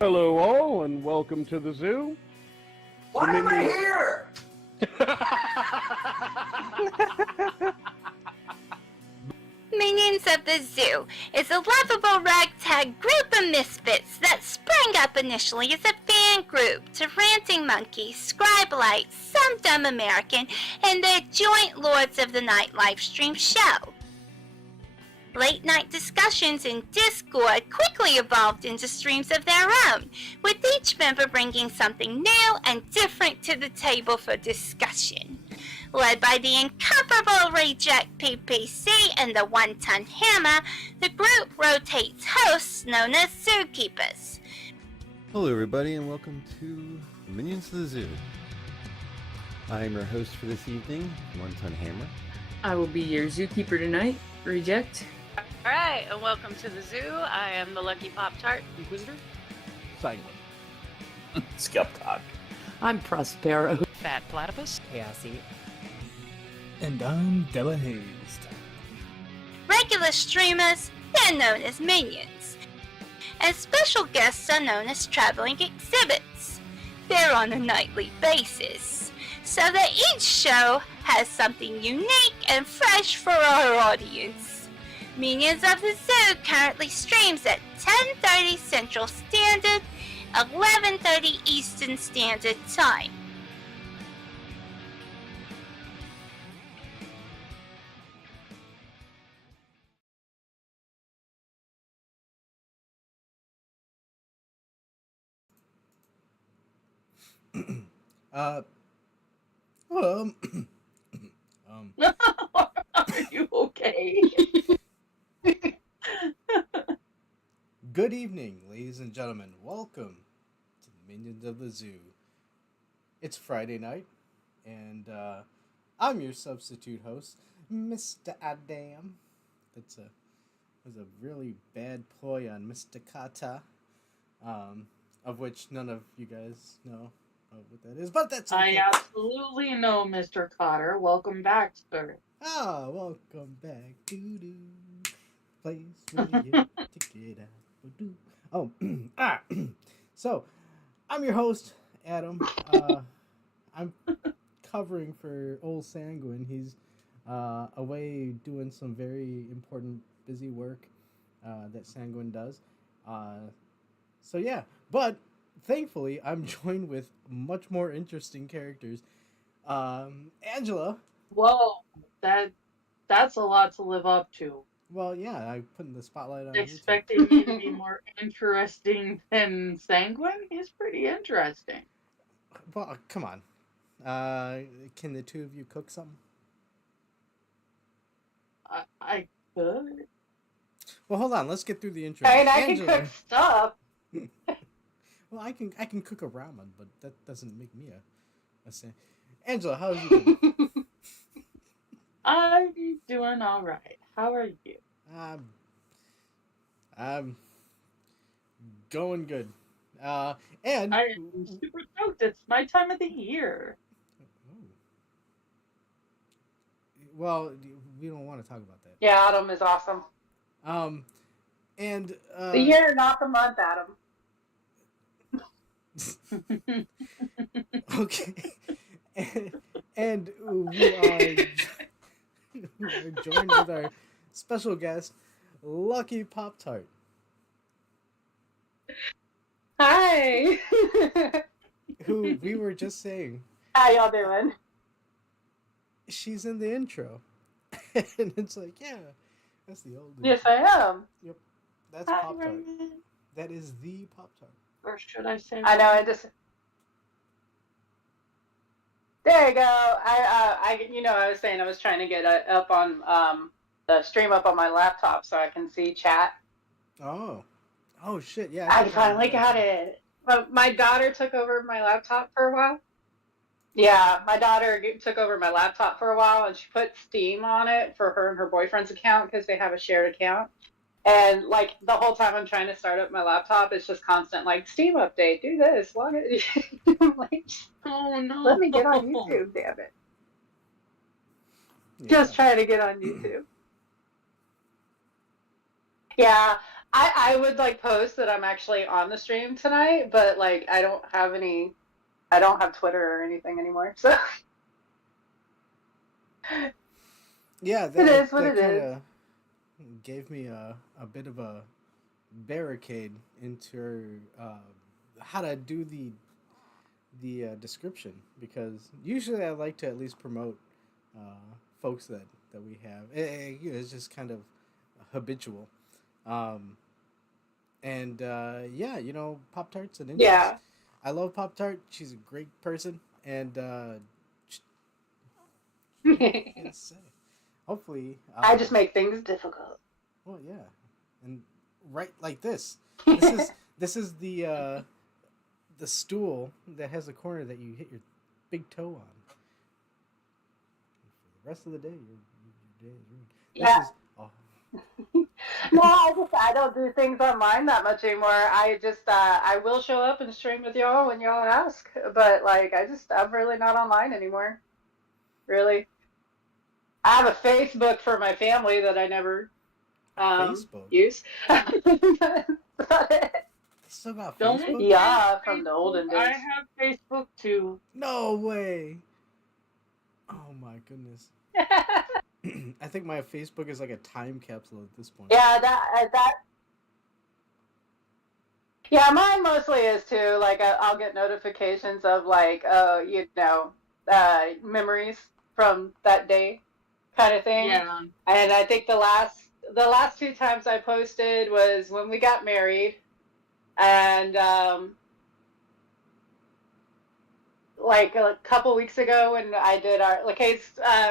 Hello all, and welcome to the zoo. Why am I here? Minions of the Zoo is a lovable ragtag group of misfits that sprang up initially as a fan group to Ranting Monkey, Scribe Light, Some Dumb American, and their joint Lords of the Night livestream show. Late night discussions in Discord quickly evolved into streams of their own, with each member bringing something new and different to the table for discussion. Led by the incomparable Reject PPC and the One-Ton Hammer, the group rotates hosts known as Zookeepers. Hello everybody and welcome to Minions of the Zoo. I am your host for this evening, One-Ton Hammer. I will be your zookeeper tonight, Reject. Alright, and welcome to the zoo. I am the LuckyPoptart Inquisitor. Sanguine. Skeptock. I'm Prospero. Fat Platypus. Chaosy. And I'm Della Hazed. Regular streamers, they're known as minions. And special guests are known as traveling exhibits. They're on a nightly basis, so that each show has something unique and fresh for our audience. Minions of the Zoo currently streams at 10:30 Central Standard, 11:30 Eastern Standard Time. Are you okay? Good evening, ladies and gentlemen. Welcome to the Minions of the Zoo. It's Friday night, and I'm your substitute host, Mr. Adam. That's a really bad ploy on Mr. Kata, of which none of you guys know what that is, but that's okay. I absolutely know, Mr. Cotter. Welcome back, sir. Ah, welcome back to the place where you to get out. Oh, so I'm your host, Adam. I'm covering for old Sanguine. He's away doing some very important, busy work that Sanguine does. So yeah, but thankfully I'm joined with much more interesting characters. Angela. Whoa, that's a lot to live up to. Well, yeah, I put the spotlight on Expecting me to be more interesting than Sanguine? He's pretty interesting. Well, come on. Can the two of you cook something? I could. Well, hold on. Let's get through the intro. I can cook stuff. Well, I can cook a ramen, but that doesn't make me a saint. Angela, how's you doing? I'm doing all right. How are you? I'm going good. And I am super stoked. It's my time of the year. Well, we don't want to talk about that. Yeah, autumn is awesome. And The year, not the month, Adam. Okay. And we are joined with our special guest, LuckyPoptart. Hi. Who we were just saying. How y'all doing? She's in the intro. And it's like, yeah, that's the old Yes, I am. Yep. That's Hi, Pop-Tart. Ryan. That is the Pop-Tart. Or should I say? I know. I just. There you go. I was saying I was trying to get up on the stream up on my laptop so I can see chat. Oh shit! Yeah. I finally got it. My daughter took over my laptop for a while. Yeah, my daughter took over my laptop for a while, and she put Steam on it for her and her boyfriend's account because they have a shared account. And like the whole time I'm trying to start up my laptop, it's just constant like Steam update, do this, log it. I'm like, Oh no! let me get on YouTube, damn it. Yeah. Just trying to get on YouTube. Yeah, I would like post that I'm actually on the stream tonight, but like I don't have Twitter or anything anymore. So Yeah, it is what that it kind is. of gave me a bit of a barricade into how to do the description, because usually I like to at least promote folks that we have. It's just kind of habitual. Um, and yeah, Pop Tart's an interest. Yeah. I love Pop Tart. She's a great person, and yes, hopefully. I just make things difficult. Well, yeah, and right like this. This is the stool that has a corner that you hit your big toe on. For the rest of the day, your day is ruined. Yeah. This is, oh. No, I don't do things online that much anymore. I just I will show up and stream with y'all when y'all ask, but like I'm really not online anymore. Really, I have a Facebook for my family that I never Facebook? use. That's about it. They still got Don't Facebook? we Yeah, have from the Facebook? olden days. I have Facebook too. No way. Oh my goodness. I think my Facebook is like a time capsule at this point. Yeah, that. Yeah, mine mostly is too. Like, I'll get notifications of like, memories from that day, kind of thing. Yeah. And I think the last 2 times I posted was when we got married, and like a couple weeks ago when I did our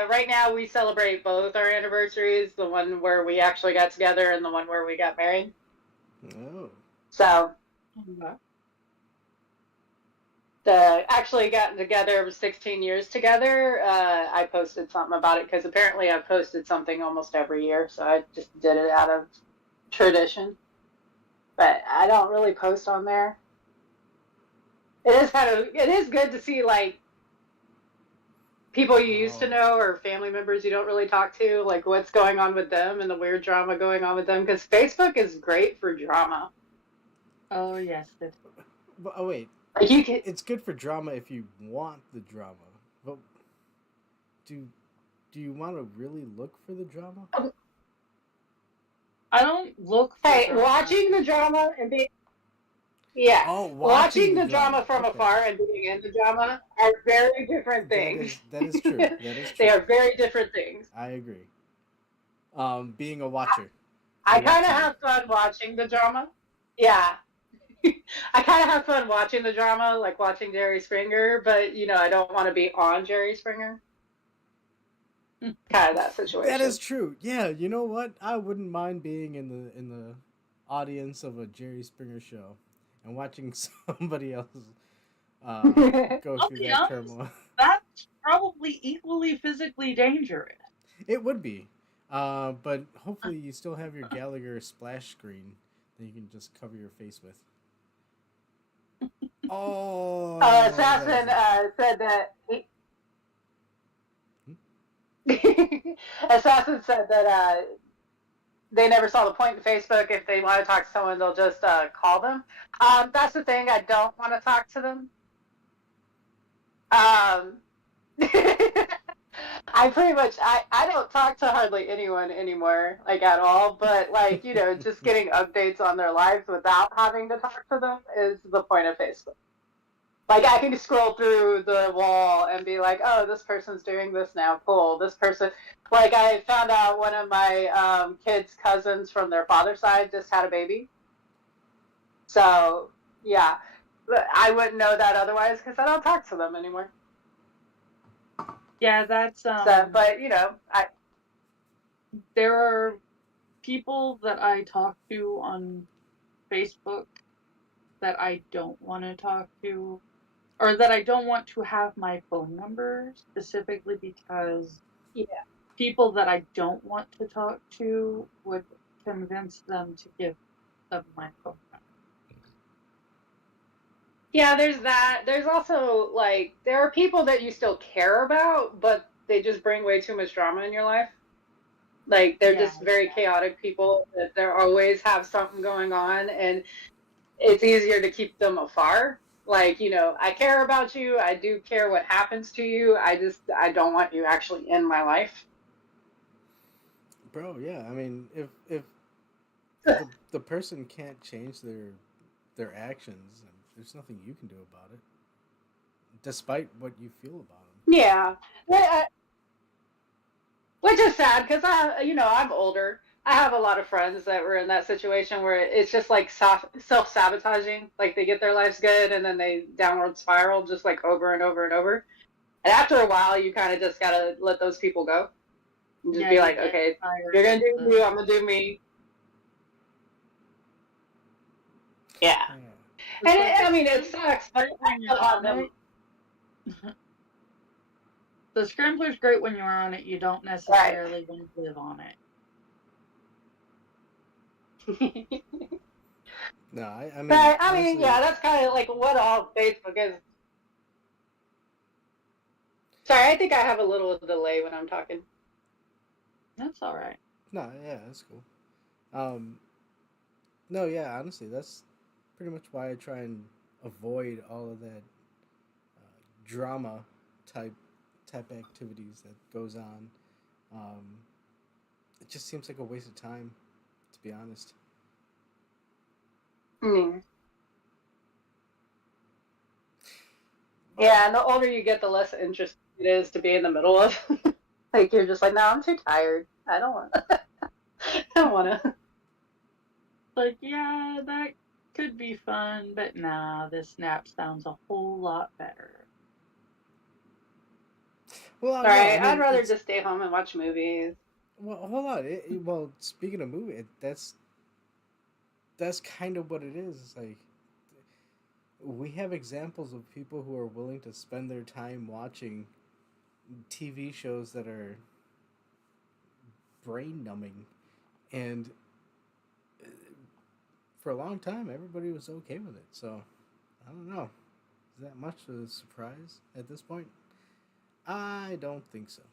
right now we celebrate both our anniversaries, the one where we actually got together and the one where we got married. Oh. So the actually gotten together 16 years together. I posted something about it because apparently I've posted something almost every year, so I just did it out of tradition. But I don't really post on there. It is good to see like people you used to know or family members you don't really talk to, like what's going on with them and the weird drama going on with them, because Facebook is great for drama. Oh yes. But, oh wait. Like you can. It's good for drama if you want the drama. But do you want to really look for the drama? I don't look for Hey, drama. watching the drama and being. Yeah. Oh, watching the drama from afar and being in the drama are very different things. That is true. That is true. They are very different things. I agree. Being a watcher. I kind of have fun watching the drama. Yeah. I kind of have fun watching the drama, like watching Jerry Springer, but, I don't want to be on Jerry Springer. Kind of that situation. That is true. Yeah, you know what? I wouldn't mind being in the audience of a Jerry Springer show and watching somebody else go through that turmoil. That's probably equally physically dangerous. It would be. But hopefully you still have your Gallagher splash screen that you can just cover your face with. Oh. Assassin said that. Assassin said that they never saw the point in Facebook. If they want to talk to someone, they'll just call them. That's the thing. I don't want to talk to them. I pretty much I don't talk to hardly anyone anymore, like at all. But like just getting updates on their lives without having to talk to them is the point of Facebook. Like I can scroll through the wall and be like, oh, this person's doing this now. Cool. This person, like I found out one of my kids' cousins from their father's side just had a baby. So yeah, I wouldn't know that otherwise because I don't talk to them anymore. Yeah, that's So, but there are people that I talk to on Facebook that I don't want to talk to, or that I don't want to have my phone number, specifically because people that I don't want to talk to would convince them to give them my phone number. Yeah, there's that. There's also, like, there are people that you still care about, but they just bring way too much drama in your life. Like, they're Yeah, just very chaotic people that they always have something going on, and it's easier to keep them afar. Like, I care about you. I do care what happens to you. I don't want you actually in my life. Bro, yeah. I mean, if the person can't change their actions, there's nothing you can do about it, despite what you feel about them. Yeah. Which is sad because I'm older. I have a lot of friends that were in that situation where it's just like self-sabotaging. Like, they get their lives good and then they downward spiral just like over and over and over. And after a while, you kind of just gotta let those people go. And just be like, okay, you're gonna do you, I'm gonna do me. Yeah. And it sucks, but I still have them. The Scrambler's great when you're on it. You don't necessarily want to live on it. No, I mean, but, honestly, yeah, that's kind of like what all Facebook is. Sorry, I think I have a little delay when I'm talking. That's all right. No, yeah, that's cool. No, yeah, honestly, that's pretty much why I try and avoid all of that drama type activities that goes on. It just seems like a waste of time, to be honest. Yeah, and the older you get, the less interesting it is to be in the middle of. Like, you're just like, no, I'm too tired. I don't want to. I don't want to. Like, yeah, that could be fun, but nah, this nap sounds a whole lot better. Well, all right, I'd rather just stay home and watch movies. Well, hold on. Well, speaking of movie, that's kind of what it is. It's like, we have examples of people who are willing to spend their time watching TV shows that are brain numbing, and for a long time everybody was okay with it. So I don't know, is that much of a surprise at this point? I don't think so.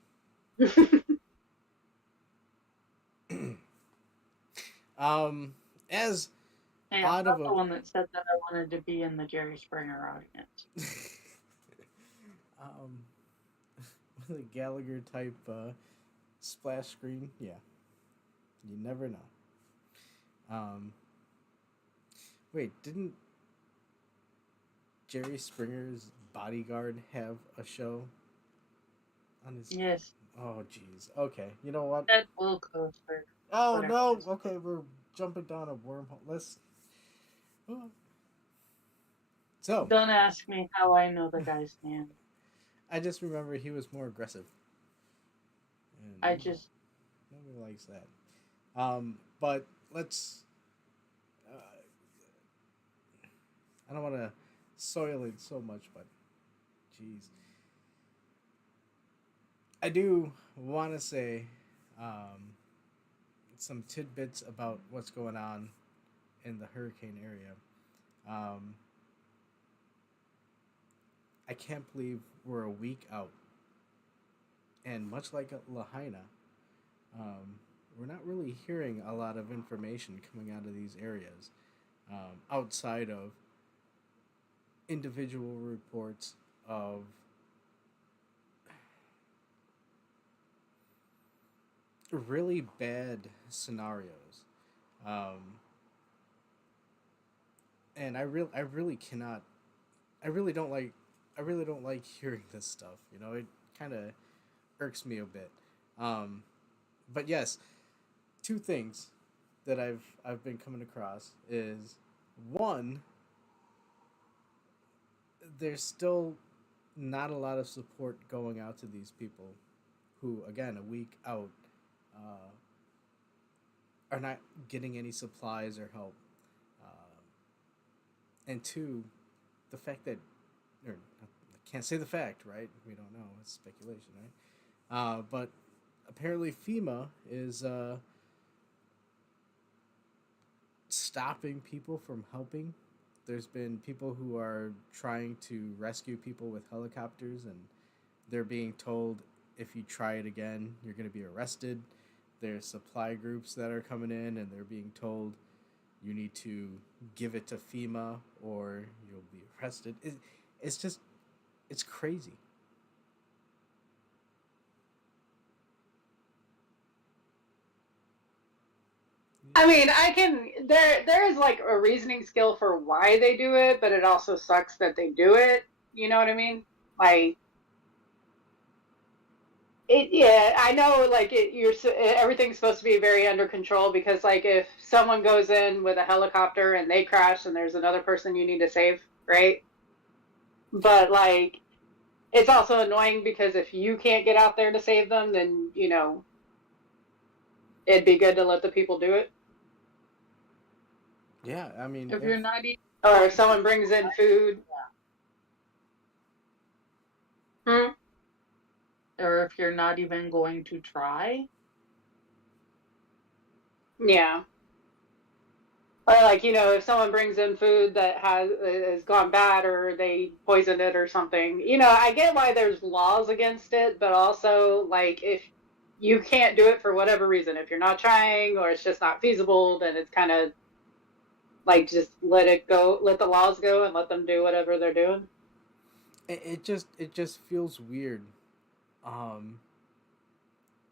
As hey, I'm not the one that said that I wanted to be in the Jerry Springer audience. With a Gallagher type splash screen, yeah, you never know. Wait, didn't Jerry Springer's bodyguard have a show on his? Yes. Oh, jeez. Okay, you know what? That will coaster. Oh whatever. No. Okay, we're jumping down a wormhole. Let's. So. Don't ask me how I know the guy's name. I just remember he was more aggressive. And nobody likes that. But let's. I don't want to soil it so much, but jeez. I do want to say some tidbits about what's going on in the hurricane area. I can't believe we're a week out. And much like Lahaina, we're not really hearing a lot of information coming out of these areas outside of individual reports of really bad scenarios. And I really cannot, I really don't like hearing this stuff. It kind of irks me a bit. But yes, two things that I've been coming across is, one, there's still not a lot of support going out to these people who, again, a week out, are not getting any supplies or help. And two, the fact that, or I can't say the fact, right? We don't know. It's speculation, right? But apparently FEMA is stopping people from helping. There's been people who are trying to rescue people with helicopters, and they're being told, if you try it again, you're going to be arrested. there's supply groups that are coming in and they're being told you need to give it to FEMA or you'll be arrested. It's just, it's crazy. I mean, there is like a reasoning skill for why they do it, but it also sucks that they do it. You know what I mean? Like, yeah, I know, like, everything's supposed to be very under control because, like, if someone goes in with a helicopter and they crash and there's another person you need to save, right? But, like, it's also annoying because if you can't get out there to save them, then, you know, it'd be good to let the people do it. Yeah, I mean, If you're not eating, Or if someone brings in food. or if you're not even going to try. Yeah. Or like, you know, if someone brings in food that has gone bad or they poisoned it or something, you know, I get why there's laws against it, but also like if you can't do it for whatever reason, if you're not trying or it's just not feasible, then it's kind of like just let it go, let the laws go and let them do whatever they're doing. It just feels weird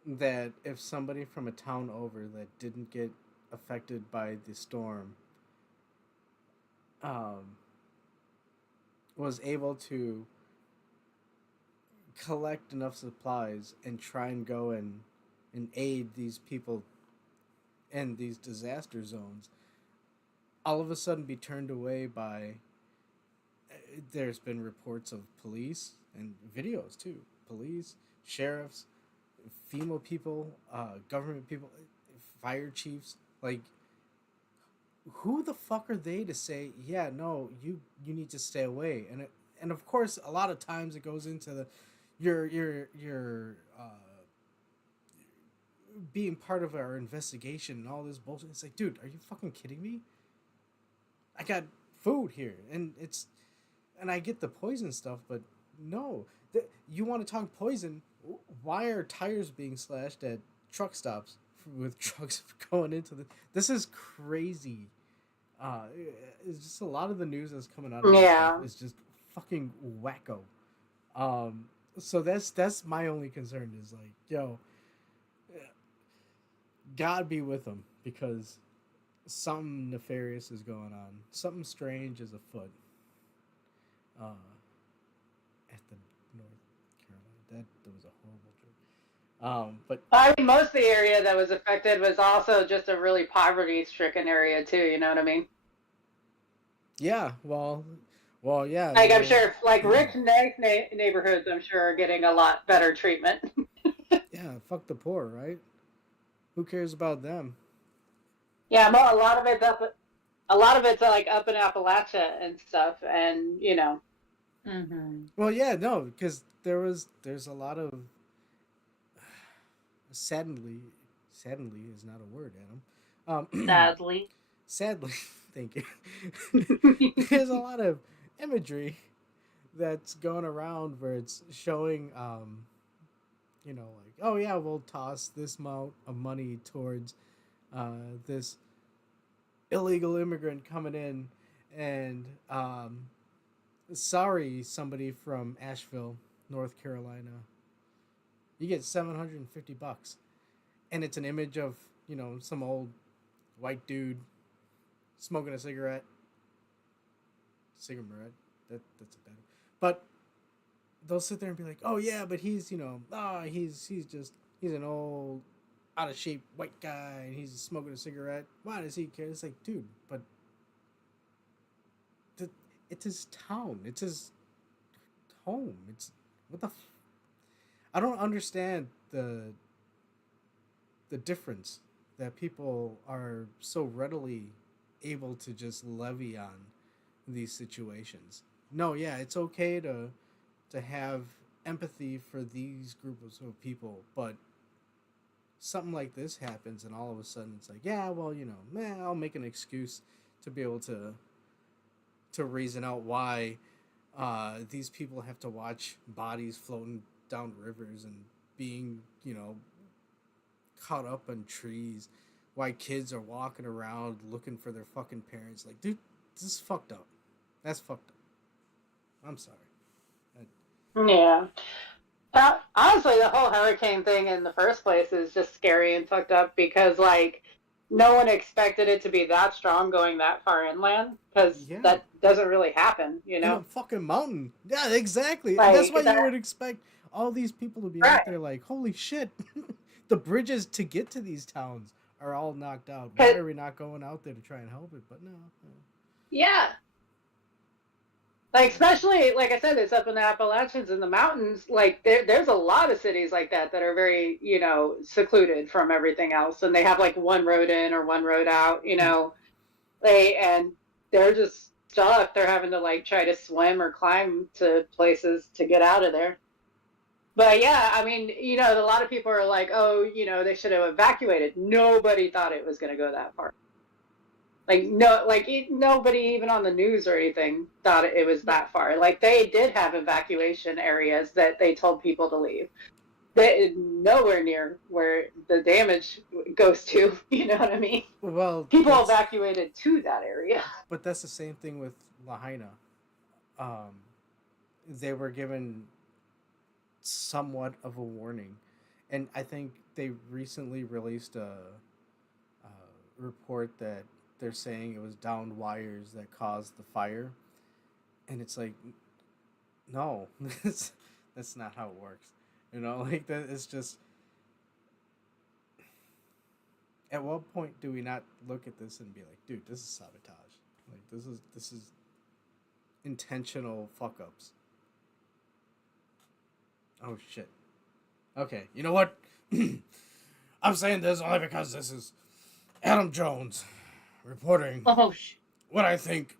that if somebody from a town over that didn't get affected by the storm was able to collect enough supplies and try and go and aid these people in these disaster zones, all of a sudden be turned away by, there's been reports of police and videos too, police, sheriffs, FEMA people, government people, fire chiefs, like, who the fuck are they to say, yeah, no, you need to stay away? And of course, a lot of times it goes into the you're being part of our investigation and all this bullshit. It's like, dude, are you fucking kidding me? I got food here, and I get the poison stuff, but no, you want to talk poison? Why are tires being slashed at truck stops with trucks going into the? This is crazy. It's just a lot of the news that's coming out of this stuff is just fucking wacko. So that's my only concern is like, yo, God be with them because something nefarious is going on. Something strange is afoot. At the North Carolina, that was a horrible trip. But I mean, most of the area that was affected was also just a really poverty-stricken area too. You know what I mean? Yeah. Well, yeah. Like I'm sure, like rich neighborhoods, I'm sure are getting a lot better treatment. Yeah. Fuck the poor, right? Who cares about them? Yeah, a lot of it's like up in Appalachia and stuff, and you know. Mm-hmm. Well, yeah, no, because there's a lot of sadly is not a word, Adam. Sadly, thank you. There's a lot of imagery that's going around where it's showing, you know, like, oh yeah, we'll toss this amount of money towards this illegal immigrant coming in, and sorry, somebody from Asheville, North Carolina, you get $750, and it's an image of, you know, some old white dude smoking a cigarette. Cigarette. That's a bad one. But they'll sit there and be like, oh yeah, but he's, you know, he's an old out of shape white guy and he's smoking a cigarette. Why does he care? It's like, dude, but it's his town. It's his home. It's what the I don't understand the difference that people are so readily able to just levy on these situations. No, yeah, it's okay to have empathy for these groups of people, but something like this happens and all of a sudden it's like, yeah, well, you know, I'll make an excuse to be able to reason out why these people have to watch bodies floating down rivers and being, you know, caught up on trees, while kids are walking around looking for their fucking parents. Like, dude, this is fucked up. That's fucked up. I'm sorry. Yeah. Honestly, the whole hurricane thing in the first place is just scary and fucked up because, like, no one expected it to be that strong going that far inland because that doesn't really happen, you know? In a fucking mountain. Yeah, exactly. Like, And that's why you would expect all these people to be out Right. there like, holy shit, the bridges to get to these towns are all knocked out. Why are we not going out there to try and help it? But no. Yeah. Like, especially, like I said, it's up in the Appalachians in the mountains. Like, there's a lot of cities like that that are very, you know, secluded from everything else. And they have, like, one road in or one road out, you know. And they're just stuck. They're having to, like, try to swim or climb to places to get out of there. But, yeah, I mean, you know, a lot of people are like, oh, you know, they should have evacuated. Nobody thought it was going to go that far. Like, no, like, nobody even on the news or anything thought it was that far. Like, they did have evacuation areas that they told people to leave. They nowhere near where the damage goes to, you know what I mean? Well, people evacuated to that area. But that's the same thing with Lahaina. They were given somewhat of a warning. And I think they recently released a report that they're saying it was downed wires that caused the fire. And it's like, no, that's not how it works. You know, like, that is just... At what point do we not look at this and be like, dude, this is sabotage. Like, this is intentional fuck-ups. Oh, shit. Okay, you know what? I'm saying this only because this is Adam Jones reporting what I think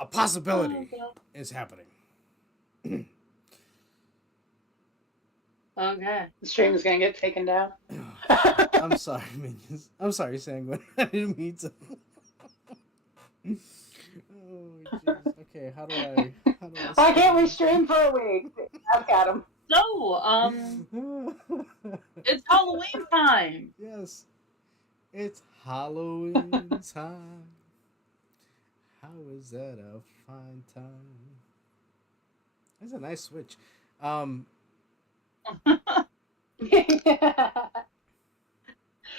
a possibility is happening. Okay. The stream is going to get taken down. I'm sorry, minions. I'm sorry, Sanguine. I didn't mean to. Oh, jeez. Okay, how do I... Why can't we stream for a week? I've got him. So, it's Halloween time. Yes. It's Halloween time. How is that a fine time? That's a nice switch.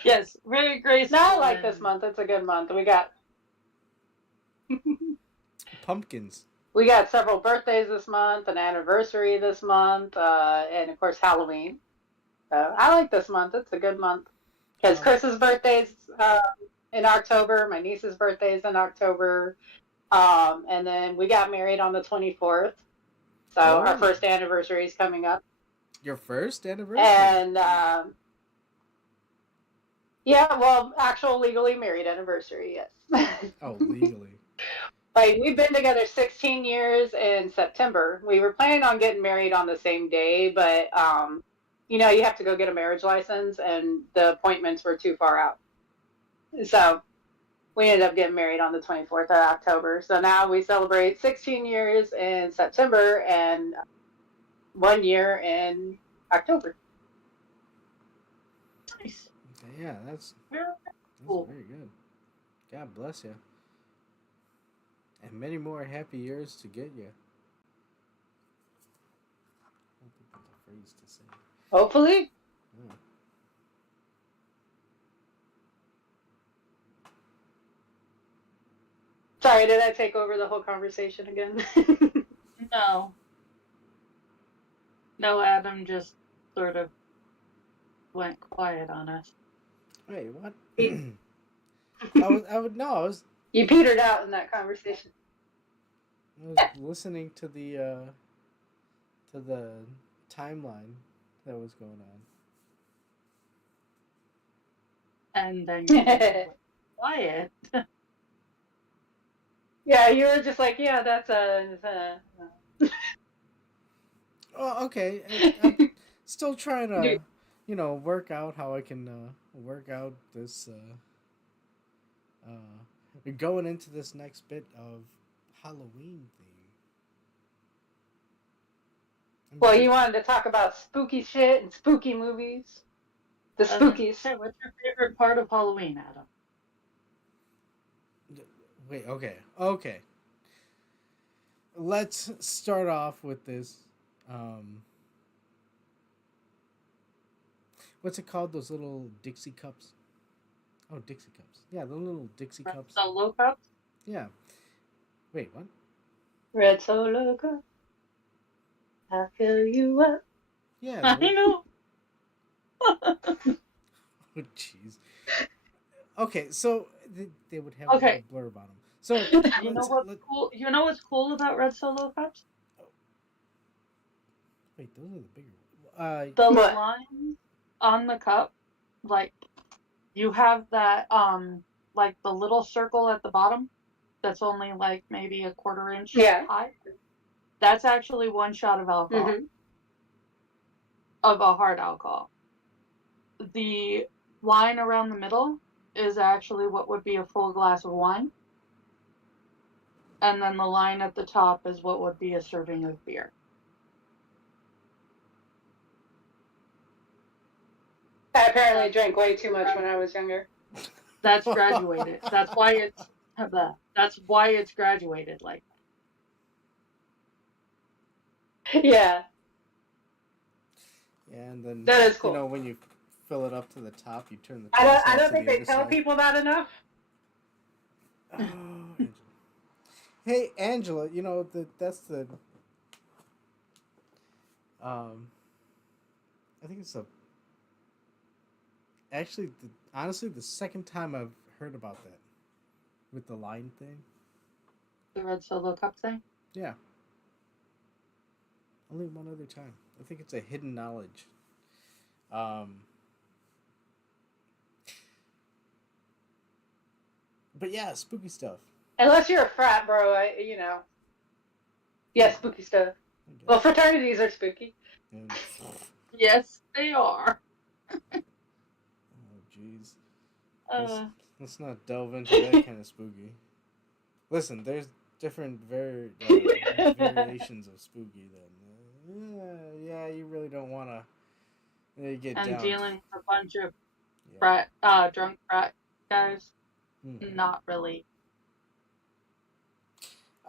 Yes, very graceful. Not like this month. It's a good month. We got pumpkins. We got several birthdays this month, an anniversary this month, and of course Halloween. So I like this month. It's a good month because Chris's birthday's in October. My niece's birthday's in October, and then we got married on the 24th. So our first anniversary is coming up. Your first anniversary? And yeah, well, actual legally married anniversary, yes. Oh, legally. Like, we've been together 16 years in September. We were planning on getting married on the same day, but, you know, you have to go get a marriage license, and the appointments were too far out. So we ended up getting married on the 24th of October. So now we celebrate 16 years in September and 1 year in October. Nice. Okay, yeah, that's cool. Very good. God bless you. And many more happy years to get you. I don't think that's a phrase to say. Hopefully. Yeah. Sorry, did I take over the whole conversation again? No. No, Adam just sort of went quiet on us. Wait, what? I was You petered out in that conversation. listening to the timeline that was going on. And then you went quiet. Yeah, you were just like, yeah, that's Oh, okay. I'm still trying to, work out how I can work out this. Going into this next bit of Halloween theme. Well, you wanted to talk about spooky shit and spooky movies. The spookies. Hey, what's your favorite part of Halloween, Adam? Wait, okay. Let's start off with this. What's it called? Those little Dixie cups? Oh, Dixie cups. Yeah, the little Dixie cups. Solo cups? Yeah. Wait, what? Red Solo Cup. I fill you up. Yeah. I know. Oh, jeez. Okay, so they would have Okay. a little blurb on them. So You know what's cool? You know what's cool about red Solo cups? Wait, those are the bigger ones. The What? lines on the cup, like you have that like the little circle at the bottom that's only like maybe a quarter inch high. That's actually one shot of alcohol. Mm-hmm. Of a hard alcohol. The line around the middle is actually what would be a full glass of wine. And then the line at the top is what would be a serving of beer. I apparently drank way too much when I was younger. That's graduated. That's why it's graduated like Yeah. Yeah, and then That is cool. You know, when you fill it up to the top, you turn the. I don't think they tell people that enough. Oh, Angela. Hey, Angela, you know that's the. I think it's actually honestly the second time I've heard about that, with the line thing. the red Solo cup thing. Yeah. Only one other time. I think it's a hidden knowledge. But yeah, spooky stuff. Unless you're a frat, bro, Yeah, spooky stuff. Well, fraternities are spooky. And, Yes, they are. oh, jeez. Let's not delve into that kind of spooky. Listen, there's different variations of spooky. Then, yeah, you really don't want to get And down. dealing with a bunch of drunk frat guys, not really.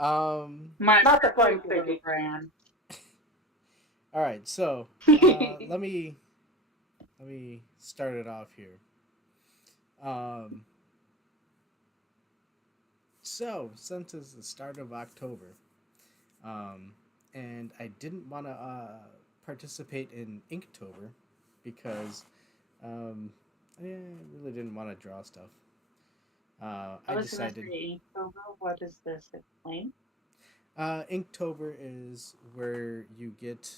Not the fun spooky brand. All right, so let me start it off here. So since it's the start of October, and I didn't want to participate in Inktober because I really didn't want to draw stuff. I decided. Inktober. What is this? Explain. Inktober is where you get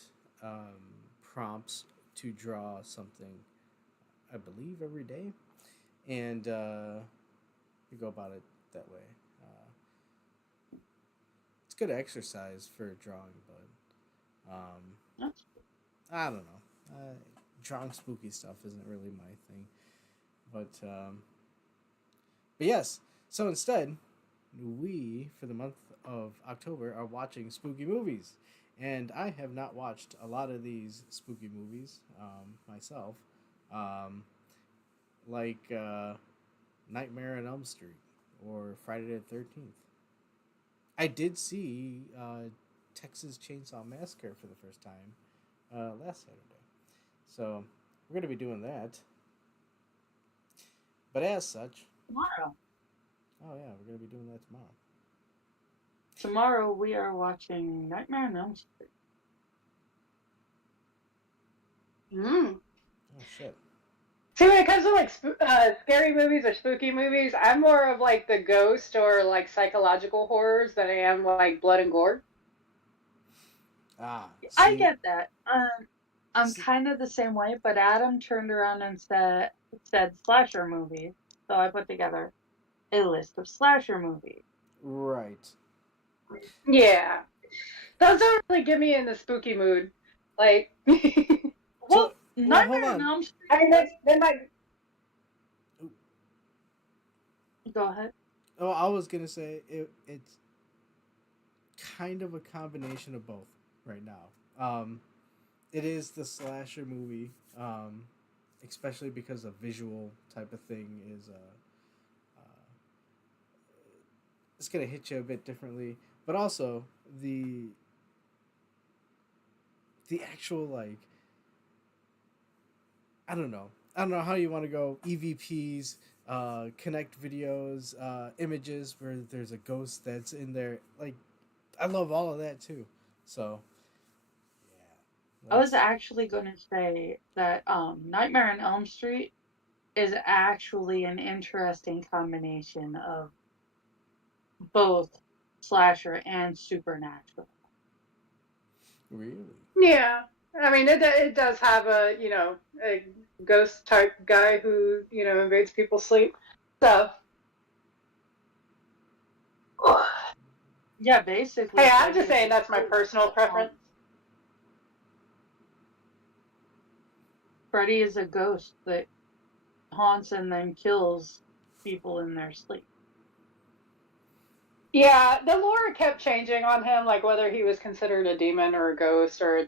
prompts to draw something, I believe, every day, and you go about it that way. It's good exercise for drawing, but I don't know. Drawing spooky stuff isn't really my thing, but yes. So instead, we, for the month of October, are watching spooky movies. And I have not watched a lot of these spooky movies myself. Like Nightmare on Elm Street or Friday the 13th. I did see Texas Chainsaw Massacre for the first time last Saturday. So we're going to be doing that. But as such... Tomorrow. Oh, yeah, we're going to be doing that tomorrow. Tomorrow we are watching Nightmare on Elm Street. Oh, shit. See, when it comes to like scary movies or spooky movies, I'm more of like the ghost or like psychological horrors than I am like blood and gore. I get that. I'm kind of the same way, but Adam turned around and said slasher movies, so I put together a list of slasher movies. Right. Yeah. Those don't really get me in the spooky mood. Like, well, Nightmare on Elm Street. I mean, they might. Go ahead. Oh, I was gonna say it's kind of a combination of both right now. It is the slasher movie especially because a visual type of thing is it's gonna hit you a bit differently. But also the actual like I don't know. I don't know how you want to go. EVPs, connect videos, images where there's a ghost that's in there. Like, I love all of that too. So, yeah. I was actually going to say that Nightmare on Elm Street is actually an interesting combination of both slasher and supernatural. Really? Yeah. I mean, it does have a, a ghost type guy who, invades people's sleep. So, Yeah, basically. hey, I'm just saying that's my personal preference. Freddy is a ghost that haunts and then kills people in their sleep. Yeah, the lore kept changing on him, like whether he was considered a demon or a ghost or,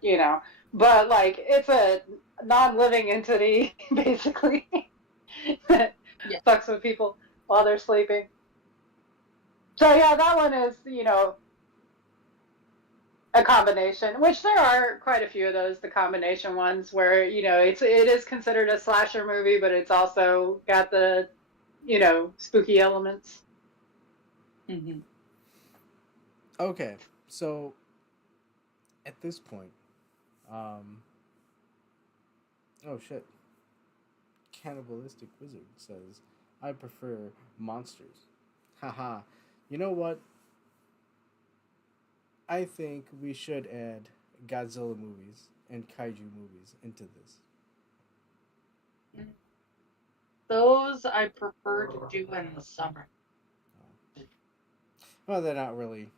but like it's a non-living entity, basically, that fucks with people while they're sleeping. So yeah, that one is, a combination, which there are quite a few of those, the combination ones where, it is considered a slasher movie, but it's also got the, spooky elements. Mm-hmm. Okay, so at this point, oh shit, Cannibalistic Wizard says, I prefer monsters. Haha. You know what? I think we should add Godzilla movies and kaiju movies into this. Those I prefer to do in the summer. Well, they're not really.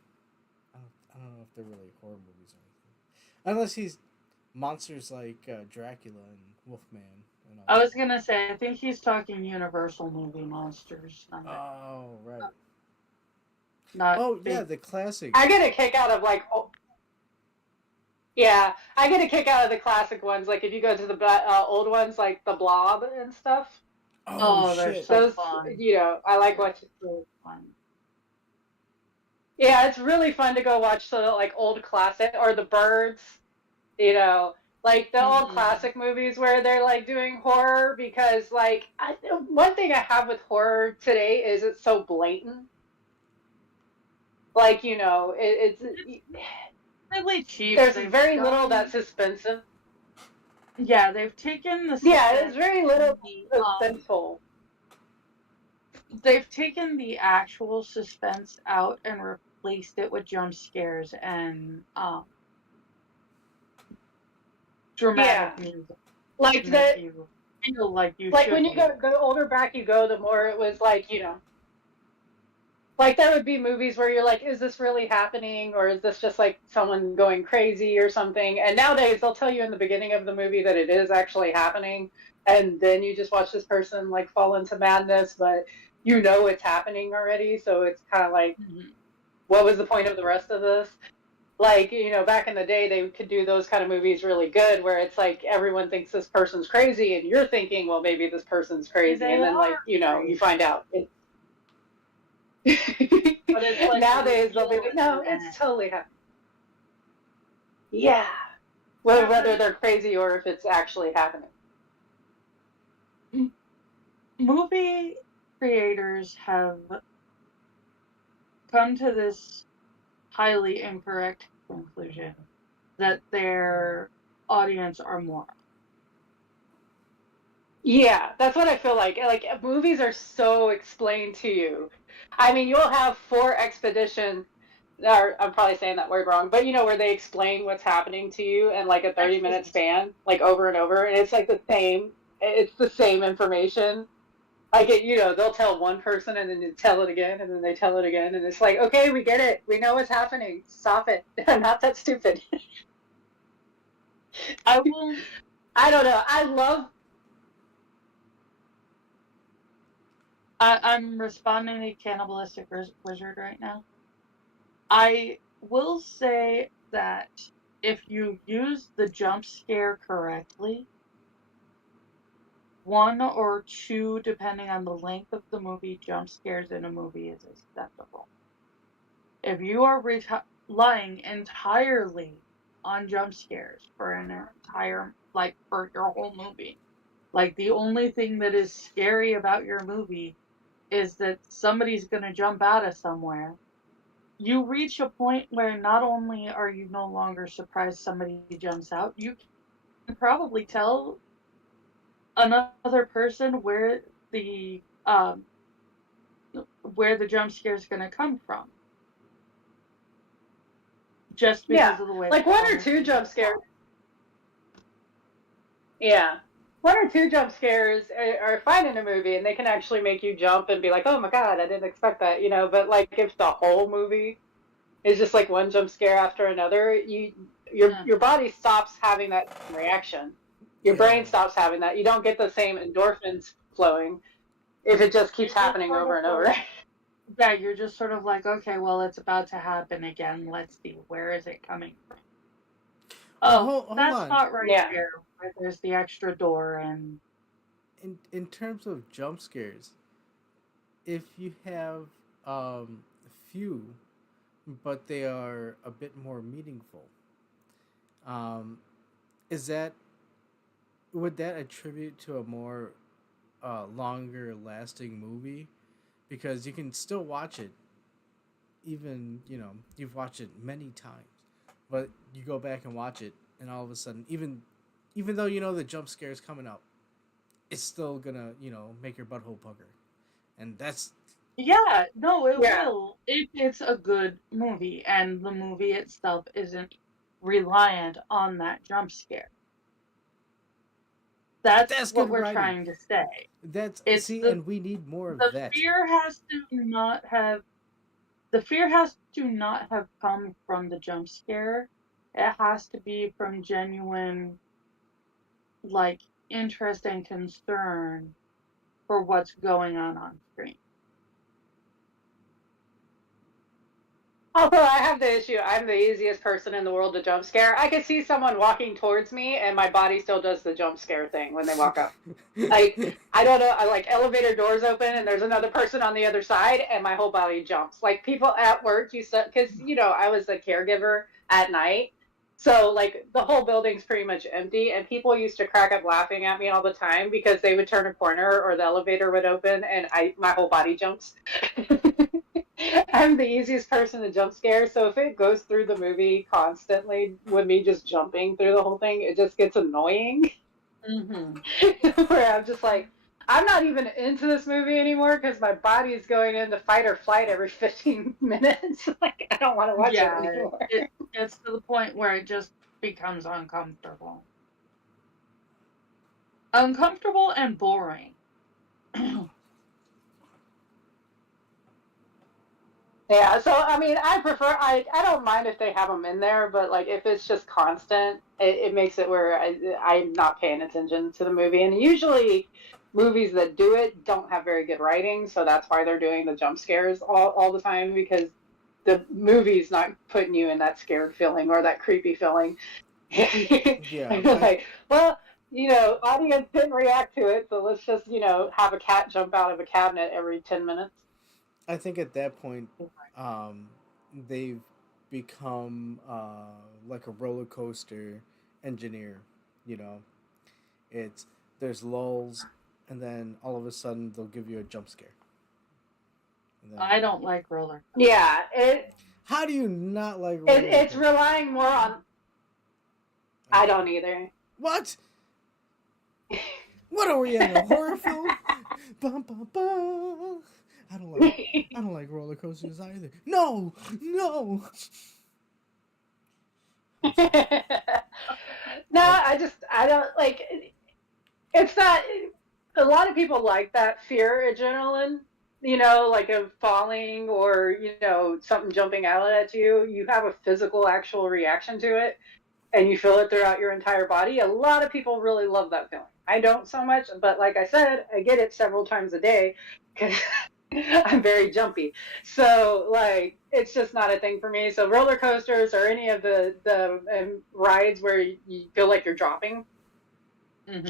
I don't know if they're really horror movies or anything. Unless he's monsters like Dracula and Wolfman. And all I was gonna say, I think he's talking Universal movie monsters. Oh, right. Not yeah, the classic. I get a kick out of like. Yeah, I get a kick out of the classic ones. Like if you go to the old ones, like the Blob and stuff. Oh, they're so those, fun. I like watching. So fun. Yeah, it's really fun to go watch the like old classic or the Birds. Like the old classic movies where they're like doing horror because like one thing I have with horror today is it's so blatant. Like it's really cheap. There's very little that's suspenseful. Yeah, they've taken the there's very little suspenseful. They've taken the actual suspense out and replaced it with jump scares and dramatic music. Like that. You feel like you like when you go older back you go, the more it was like like there would be movies where you're like, is this really happening or is this just like someone going crazy or something? And nowadays they'll tell you in the beginning of the movie that it is actually happening, and then you just watch this person like fall into madness, but it's happening already, so it's kind of like, what was the point of the rest of this? Like, back in the day, they could do those kind of movies really good, where it's like everyone thinks this person's crazy, and you're thinking, well, maybe this person's crazy, and then like, you find out. But it's like nowadays they'll be like, no, it's totally happening. Yeah, whether they're crazy or if it's actually happening. Movie creators have come to this highly incorrect conclusion that their audience are morons. Yeah, that's what I feel like. Like movies are so explained to you. I mean, you'll have 4 expedition, or I'm probably saying that word wrong, but where they explain what's happening to you in like a 30-minute span, like over and over, and it's like it's the same information. Like they'll tell one person and then they tell it again and then they tell it again, and it's like, okay, we get it, we know what's happening. Stop it. I'm not that stupid. I don't know. I'm responding to Cannibalistic Wizard right now. I will say that if you use the jump scare correctly, 1 or 2, depending on the length of the movie, jump scares in a movie is acceptable. If you are relying entirely on jump scares for an entire, like, for your whole movie, like, the only thing that is scary about your movie is that somebody's going to jump out of somewhere, you reach a point where not only are you no longer surprised somebody jumps out, you can probably tell another person where the jump scare is going to come from, just because of the way. Like 1 or 2 jump scares. Yeah. 1 or 2 jump scares are fine in a movie, and they can actually make you jump and be like, "Oh my god, I didn't expect that," you know. But like, if the whole movie is just like one jump scare after another, your body stops having that reaction. Your brain stops having that. You don't get the same endorphins flowing if it just keeps happening over and over. Yeah, you're just sort of like, okay, well, it's about to happen again. Let's see, where is it coming from? Oh, hold that's on. not right there. There's the extra door, and in terms of jump scares, if you have few, but they are a bit more meaningful, would that attribute to a more longer lasting movie? Because you can still watch it, even, you know, you've watched it many times, but you go back and watch it, and all of a sudden, even though you know the jump scare is coming up, it's still gonna, you know, make your butthole pucker. And that's... Yeah, no, it will if it's a good movie and the movie itself isn't reliant on that jump scare. That's what we're trying to say. And we need more of that. The fear has to not have come from the jump scare. It has to be from genuine, like, interest and concern for what's going on screen. Although I have the issue, I'm the easiest person in the world to jump scare. I could see someone walking towards me, and my body still does the jump scare thing when they walk up. Like, I don't know, like, elevator doors open, and there's another person on the other side, and my whole body jumps. Like, people at work used to, because, you know, I was a caregiver at night, so, like, the whole building's pretty much empty, and people used to crack up laughing at me all the time because they would turn a corner or the elevator would open, and my whole body jumps. I'm the easiest person to jump scare, so if it goes through the movie constantly with me just jumping through the whole thing, it just gets annoying. Mm-hmm. Where I'm just like, I'm not even into this movie anymore because my body is going into fight or flight every 15 minutes. Like, I don't want to watch it anymore. It gets to the point where it just becomes uncomfortable. Uncomfortable and boring. Yeah, so, I mean, I don't mind if they have them in there, but, like, if it's just constant, it makes it where I'm not paying attention to the movie. And usually movies that do it don't have very good writing, so that's why they're doing the jump scares all the time, because the movie's not putting you in that scared feeling or that creepy feeling. Yeah. Like, well, you know, audience didn't react to it, so let's just, you know, have a cat jump out of a cabinet every 10 minutes. I think at that point, they've become like a roller coaster engineer. You know, there's lulls, and then all of a sudden they'll give you a jump scare. I don't like roller coasters. Yeah, How do you not like roller coasters? It's relying more on... I don't either. What? What are we in, a horror film? Bum, bum, bum. I don't like roller coasters either. No. No, I don't like. It's not. A lot of people like that fear adrenaline, you know, like of falling or, you know, something jumping out at you. You have a physical, actual reaction to it, and you feel it throughout your entire body. A lot of people really love that feeling. I don't so much, but like I said, I get it several times a day because I'm very jumpy. So, like, it's just not a thing for me. So roller coasters or any of the rides where you feel like you're dropping,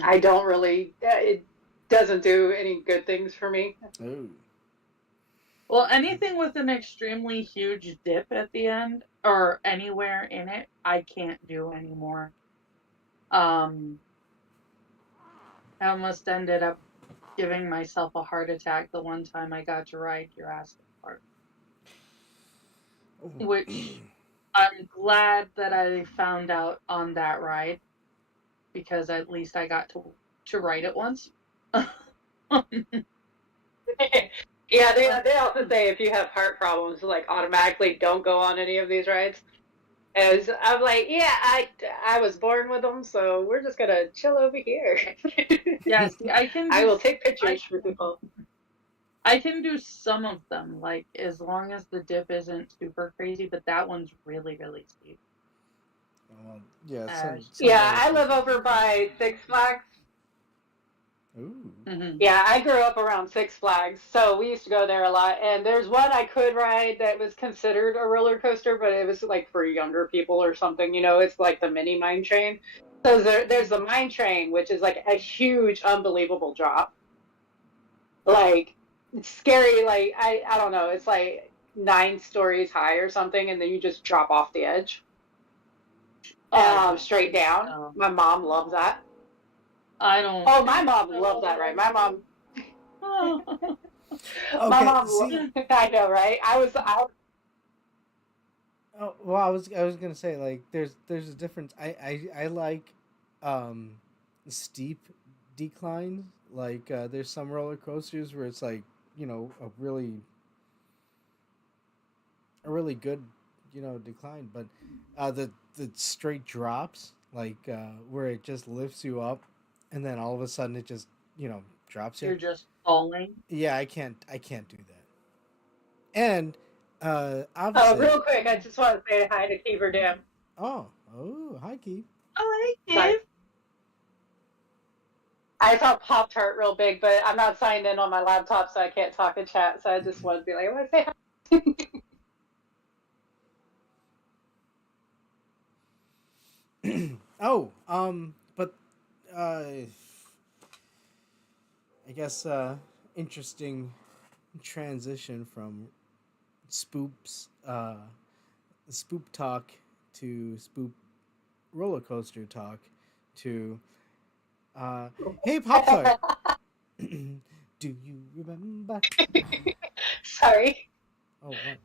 I don't really, doesn't do any good things for me. Ooh. Well, anything with an extremely huge dip at the end or anywhere in it, I can't do anymore. I almost ended up giving myself a heart attack the one time I got to ride Jurassic Park. Which I'm glad that I found out on that ride, because at least I got to ride it once. Yeah, they also say if you have heart problems, like automatically don't go on any of these rides. As I'm like, yeah, I was born with them, so we're just gonna chill over here. Yes, I will take pictures for people. I can do some of them, like as long as the dip isn't super crazy, but that one's really, really steep. Yeah. Yeah, I live over by Six Flags. Ooh. Mm-hmm. Yeah, I grew up around Six Flags, so we used to go there a lot. And there's one I could ride that was considered a roller coaster, but it was like for younger people or something. You know, it's like the mini mine train. So there's the mine train, which is like a huge, unbelievable drop. Like, it's scary. Like, I don't know. It's like 9 stories high or something, and then you just drop off the edge. Straight down. My mom loves that. I don't. Oh, my mom loves that, right? My mom. Okay, My mom. see, I know, right? I was. oh, well, I was gonna say, like, there's a difference. I like steep declines. Like, there's some roller coasters where it's like, you know, a really good, you know, decline, but the straight drops, like where it just lifts you up, and then all of a sudden it just, you know, drops you. You're just falling. Yeah, I can't do that. And Oh, real quick, I just want to say hi to Keeper Dam. Oh, hi, Keith. Oh, hi, Sorry. Keith. I saw Pop-Tart real big, but I'm not signed in on my laptop, so I can't talk in chat. So I just wanted to be like, I want to say hi. But I guess interesting transition from spoops, spoop talk to spoop roller coaster talk to hey Pop-Tart. Do you remember? Sorry. Oh, what?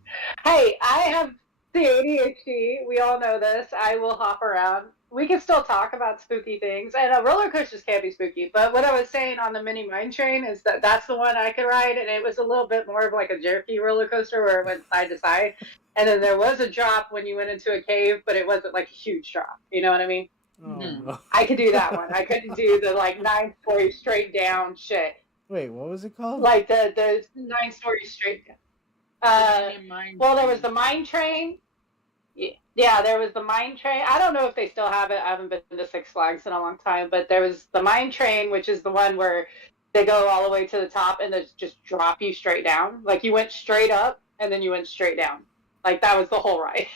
Hey, I have the ADHD. We all know this. I will hop around. We can still talk about spooky things, and roller coasters can be spooky. But what I was saying on the mini mine train is that that's the one I could ride, and it was a little bit more of like a jerky roller coaster where it went side to side, and then there was a drop when you went into a cave, but it wasn't like a huge drop. You know what I mean? Oh, no. I could do that one. I couldn't do the like 9-story straight down shit. Wait, what was it called? Like the 9-story straight down. Well, there was the mine train. Yeah, there was the mine train. I don't know if they still have it. I haven't been to Six Flags in a long time, but there was the mine train, which is the one where they go all the way to the top and they just drop you straight down. Like you went straight up and then you went straight down. Like that was the whole ride.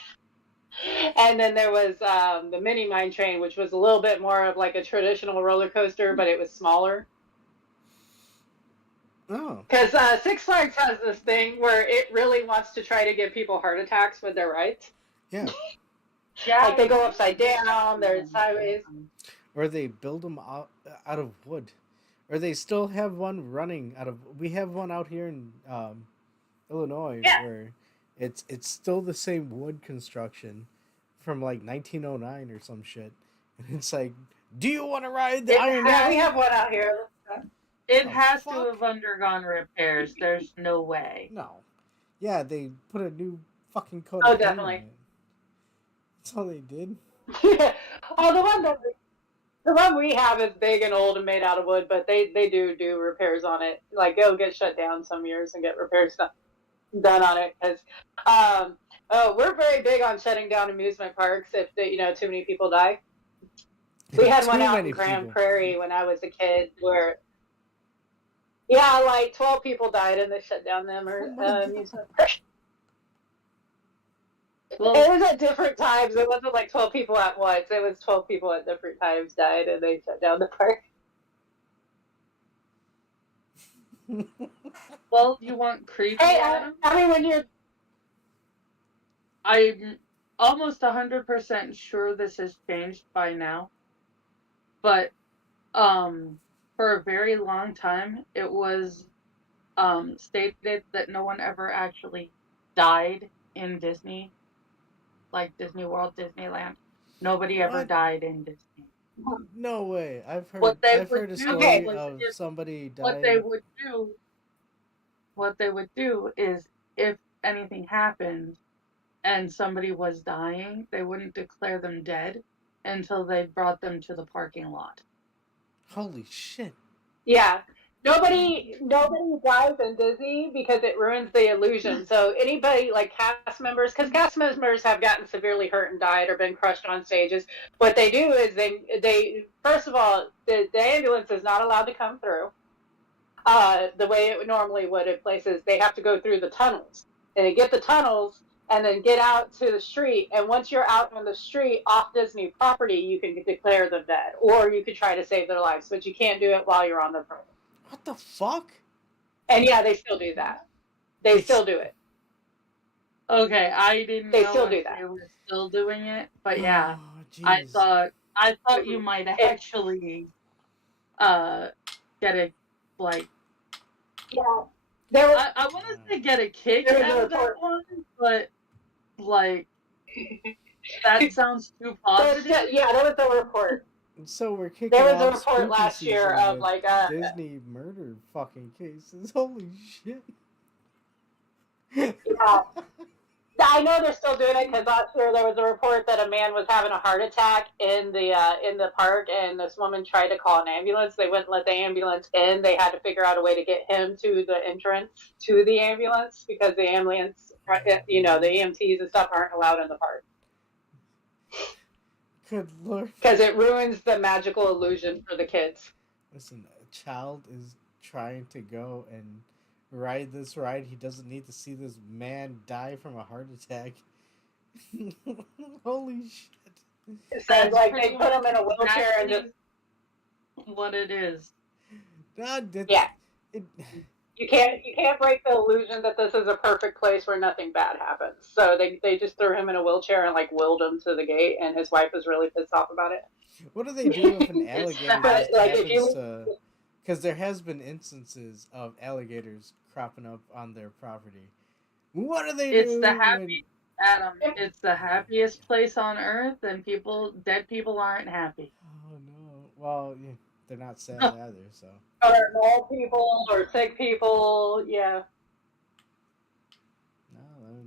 And then there was the mini mine train, which was a little bit more of like a traditional roller coaster, but it was smaller. Oh. Because Six Flags has this thing where it really wants to try to give people heart attacks with their rides. Yeah. Yeah. Like they go upside down, they're sideways. Or they build them out of wood. Or they still have one running out of... We have one out here in Illinois where it's still the same wood construction from like 1909 or some shit. And it's like, do you want to ride the Iron Man? We have one out here. It has to have undergone repairs. There's no way. No. Yeah, they put a new fucking coat Oh, of paint definitely. on it. That's all they did. Oh, the one we have is big and old and made out of wood, but they do repairs on it. Like it'll get shut down some years and get repairs done on it because we're very big on shutting down amusement parks if too many people die. We had one out in Grand Prairie when I was a kid where like 12 people died and they shut down them amusement park. Well, it was at different times. It wasn't like 12 people at once. It was 12 people at different times died and they shut down the park. Well, you want creepy, Hey, Adam? I mean, when you're I'm almost 100% sure this has changed by now, but for a very long time, it was stated that no one ever actually died in Disney, like Disney World, Disneyland. Nobody ever What? died in Disney. No way. What they I've would heard a do story was of if somebody what they dying. would do, what they would do is if anything happened and somebody was dying, they wouldn't declare them dead until they brought them to the parking lot. Holy shit. Yeah. Nobody dies in Disney because it ruins the illusion. So anybody like cast members, because cast members have gotten severely hurt and died or been crushed on stages, what they do is they first of all, the ambulance is not allowed to come through the way it normally would at places. They have to go through the tunnels. And they get the tunnels and then get out to the street. And once you're out on the street off Disney property, you can declare them dead, or you could try to save their lives, but you can't do it while you're on the road. What the fuck? And yeah, they still do that. They still do it. Okay, I didn't They know still do if that. they were still doing it, but yeah, Oh, I jeez. thought you might actually get a like Yeah. There was, I want to say get a kick There was out a of that report. one, but like that sounds too positive. yeah, there was a report. So we're kicking There was a off report spooky last year season of with like Disney murder fucking cases. Holy shit. yeah. I know they're still doing it because last year there was a report that a man was having a heart attack in the park, and this woman tried to call an ambulance. They wouldn't let the ambulance in. They had to figure out a way to get him to the entrance to the ambulance because the ambulance, the EMTs and stuff aren't allowed in the park Good lord. because it ruins the magical illusion for the kids. Listen, a child is trying to go and ride this ride. He doesn't need to see this man die from a heart attack. Holy shit. So like they put him in a wheelchair and just what it is. yeah. You can't break the illusion that this is a perfect place where nothing bad happens. So they just threw him in a wheelchair and like willed him to the gate, and his wife was really pissed off about it. What do they do if an alligator But, just like, if happens you- to... Because there has been instances of alligators cropping up on their property. What do they do? It's the happy Adam. It's the happiest place on earth, and dead people aren't happy. Oh no. Well, yeah, they're not sad either, so... Or old people or sick people, yeah. No,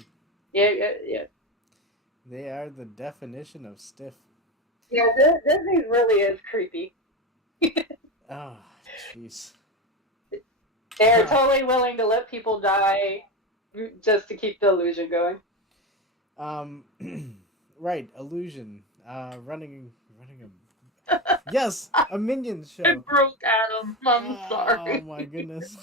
Yeah. they are the definition of stiff. Yeah, Disney really is creepy. Oh, jeez. They're totally willing to let people die just to keep the illusion going. Right, illusion. Running a... Yes, a Minions show. It broke Adam. I'm sorry. Oh my goodness.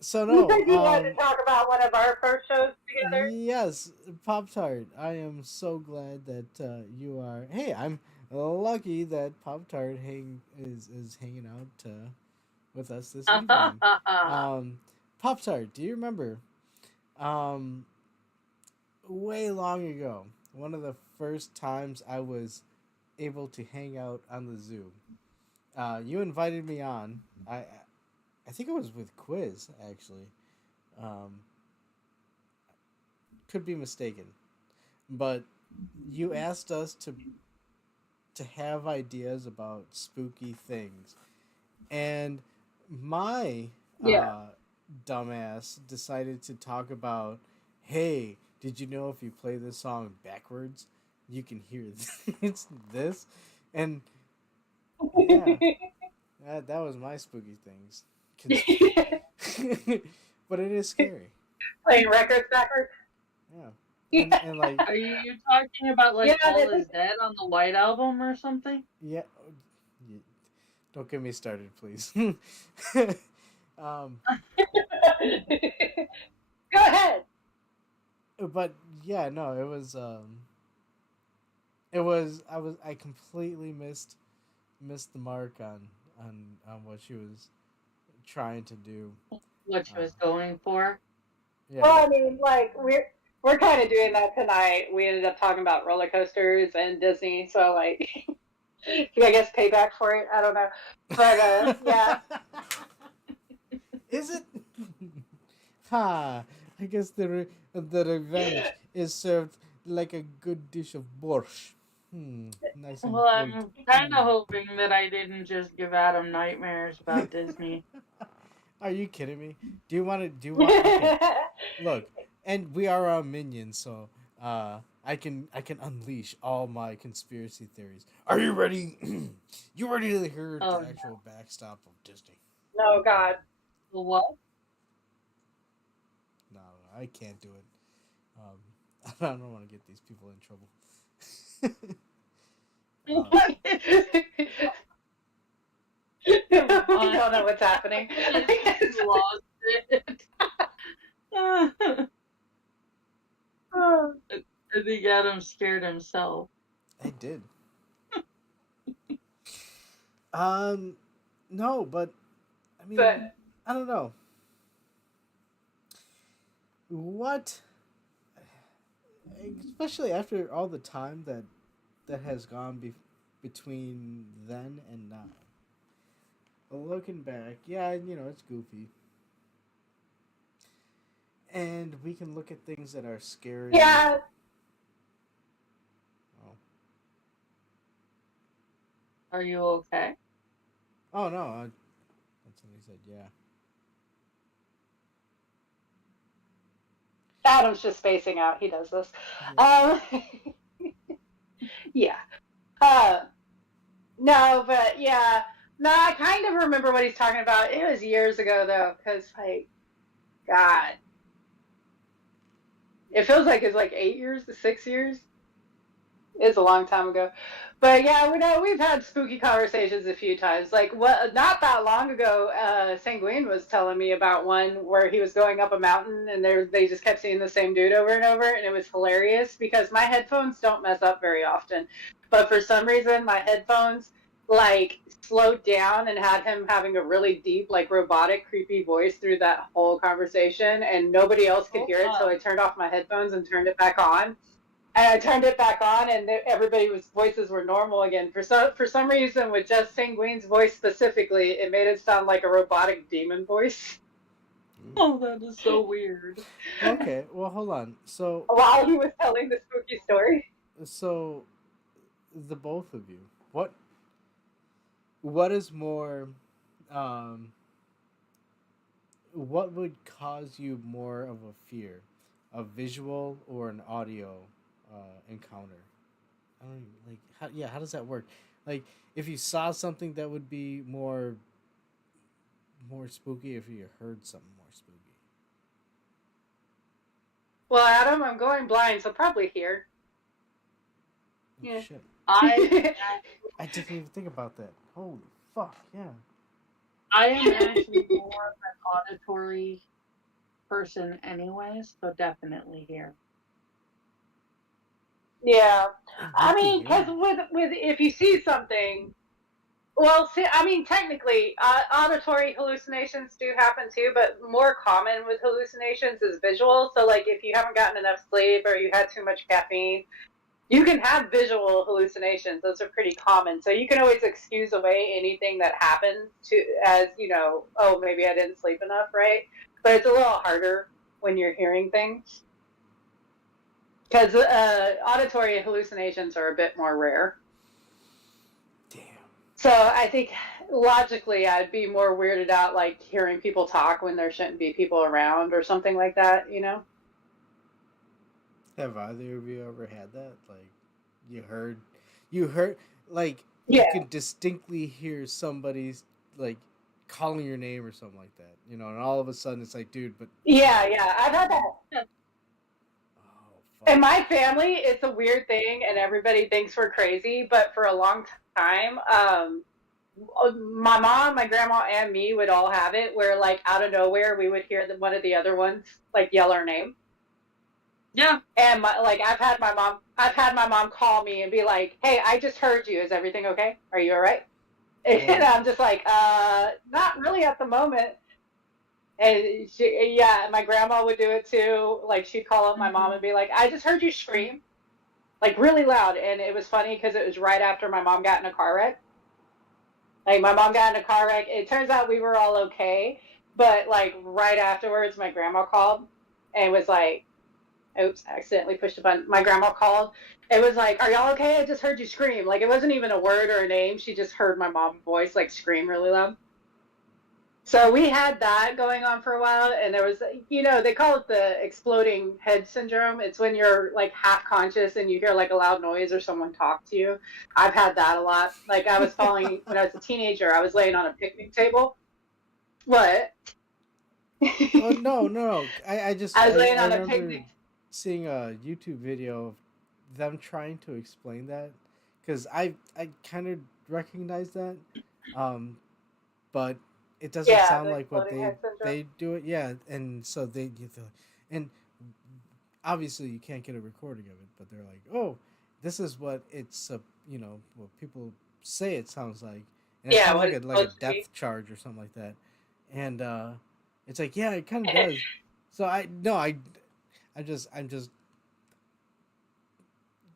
So You no. said you wanted to talk about one of our first shows together? Yes, Pop-Tart. I am so glad that you are... Hey, I'm lucky that Pop-Tart is hanging out with us this evening. Pop-Tart, do you remember way long ago, one of the first times I was able to hang out on the zoo? You invited me on. I think it was with Quiz, actually. Could be mistaken. But you asked us to have ideas about spooky things. And my dumbass decided to talk about, hey, did you know if you play this song backwards, you can hear this? And yeah, that was my spooky things. But it is scary. Playing records backwards? Yeah. And like, Are you talking about like Yeah, All Is Dead on the White Album or something? yeah. Don't get me started, please. Go ahead. But yeah, no, I completely missed the mark on what she was trying to do. What she was going for. Yeah. Well, I mean, like we're kind of doing that tonight. We ended up talking about roller coasters and Disney, so like, I guess payback for it. I don't know, but yeah. Is it? Ha! I guess the revenge is served like a good dish of borscht. Nice and Well, I'm cold. kind of hoping that I didn't just give Adam nightmares about Disney. Are you kidding me? Do you want? Okay. Look, and we are minions, so I can unleash all my conspiracy theories. Are you ready? You ready to hear the actual backstop of Disney? No, God. What? No, I can't do it. I don't want to get these people in trouble. I don't know what's happening. Lost it. I think Adam scared himself. I did. No, but I mean, I don't know. What, especially after all the time that has gone between then and now. Looking back, yeah, it's goofy. And we can look at things that are scary. Yeah. Oh. Are you okay? Oh no, that's what he said. Yeah. Adam's just spacing out. He does this. Yeah. No, but yeah. No, I kind of remember what he's talking about. It was years ago, though, because, like, God. It feels like it's like 8 years to 6 years. It's a long time ago. But yeah, we've had spooky conversations a few times. Like, not that long ago, Sanguine was telling me about one where he was going up a mountain and they just kept seeing the same dude over and over, and it was hilarious because my headphones don't mess up very often. But for some reason, my headphones, like, slowed down and had him having a really deep, like, robotic, creepy voice through that whole conversation, and nobody else could hear it, so I turned off my headphones and turned it back on. And I turned it back on, and everybody's voices were normal again. For some reason, with just Sanguine's voice specifically, it made it sound like a robotic demon voice. Oh, that is so weird. Okay, well, hold on. So while he was telling the spooky story. So, the both of you, what is more, what would cause you more of a fear, a visual or an audio encounter? I don't even, how does that work? Like, if you saw something that would be more spooky, if you heard something more spooky. Well, Adam, I'm going blind, so probably here. Oh, Yeah. Shit. I didn't even think about that. Holy fuck, yeah. I am actually more of an auditory person anyway, so definitely here. Yeah. I mean, because with if you see something, well, see, I mean, technically, auditory hallucinations do happen too, but more common with hallucinations is visual. So, like, if you haven't gotten enough sleep or you had too much caffeine, you can have visual hallucinations. Those are pretty common. So you can always excuse away anything that happens as, oh, maybe I didn't sleep enough, right? But it's a little harder when you're hearing things. Because auditory hallucinations are a bit more rare. Damn. So I think logically I'd be more weirded out, like, hearing people talk when there shouldn't be people around or something like that, Have either of you ever had that? Like, you heard, like, yeah. You could distinctly hear somebody's, like, calling your name or something like that, and all of a sudden it's like, dude, but... Yeah, I've had that. Oh, fuck. In my family, it's a weird thing, and everybody thinks we're crazy, but for a long time, my mom, my grandma, and me would all have it, where, like, out of nowhere, we would hear one of the other ones, like, yell our name. Yeah. And I've had my mom call me and be like, "Hey, I just heard you. Is everything okay? Are you all right?" And I'm just like, not really at the moment. And my grandma would do it too. Like, she'd call up my mom and be like, I just heard you scream, like, really loud. And it was funny because it was right after my mom got in a car wreck. Like, my mom got in a car wreck. It turns out we were all okay. But, like, right afterwards, my grandma called and was like, oops, I accidentally pushed a button. My grandma called. It was like, are y'all okay? I just heard you scream. Like, it wasn't even a word or a name. She just heard my mom's voice, like, scream really loud. So we had that going on for a while, and there was, they call it the exploding head syndrome. It's when you're, like, half conscious and you hear, like, a loud noise or someone talk to you. I've had that a lot. Like, I was falling, when I was a teenager, I was laying on a picnic table. What? Oh, no. I was laying on a picnic. Seeing a YouTube video of them trying to explain that, because I kind of recognize that, but it doesn't sound like what they do it. Yeah, and so and obviously you can't get a recording of it, but they're like, oh, this is what it's what people say it sounds like, and it sounds like a depth charge or something like that, and it's like, yeah, it kind of does. So I'm just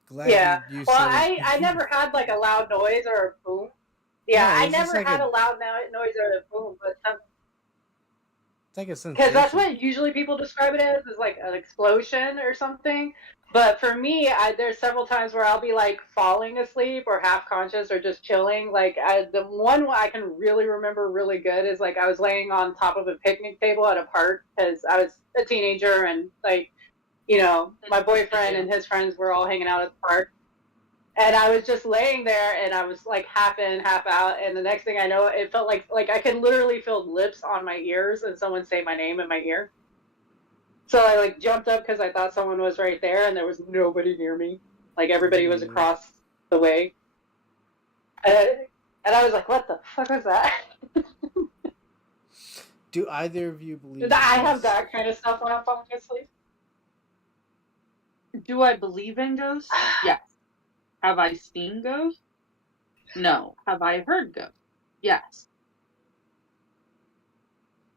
glad you said it. I never had, like, a loud noise or a boom. Yeah, I never had a loud noise or a boom, but it's like a sensation. Because that's what usually people describe it as, is like an explosion or something. But for me, there's several times where I'll be, like, falling asleep or half conscious or just chilling. Like, the one I can really remember really good is, like, I was laying on top of a picnic table at a park because I was a teenager, and, like, my boyfriend and his friends were all hanging out at the park. And I was just laying there, and I was, like, half in, half out. And the next thing I know, it felt like I could literally feel lips on my ears and someone say my name in my ear. So I, like, jumped up because I thought someone was right there, and there was nobody near me. Like, everybody was across the way. And I was like, what the fuck was that? Do either of you believe I have that kind of stuff when I'm falling asleep? Do I believe in ghosts? Yes. Have I seen ghosts? No. Have I heard ghosts? Yes.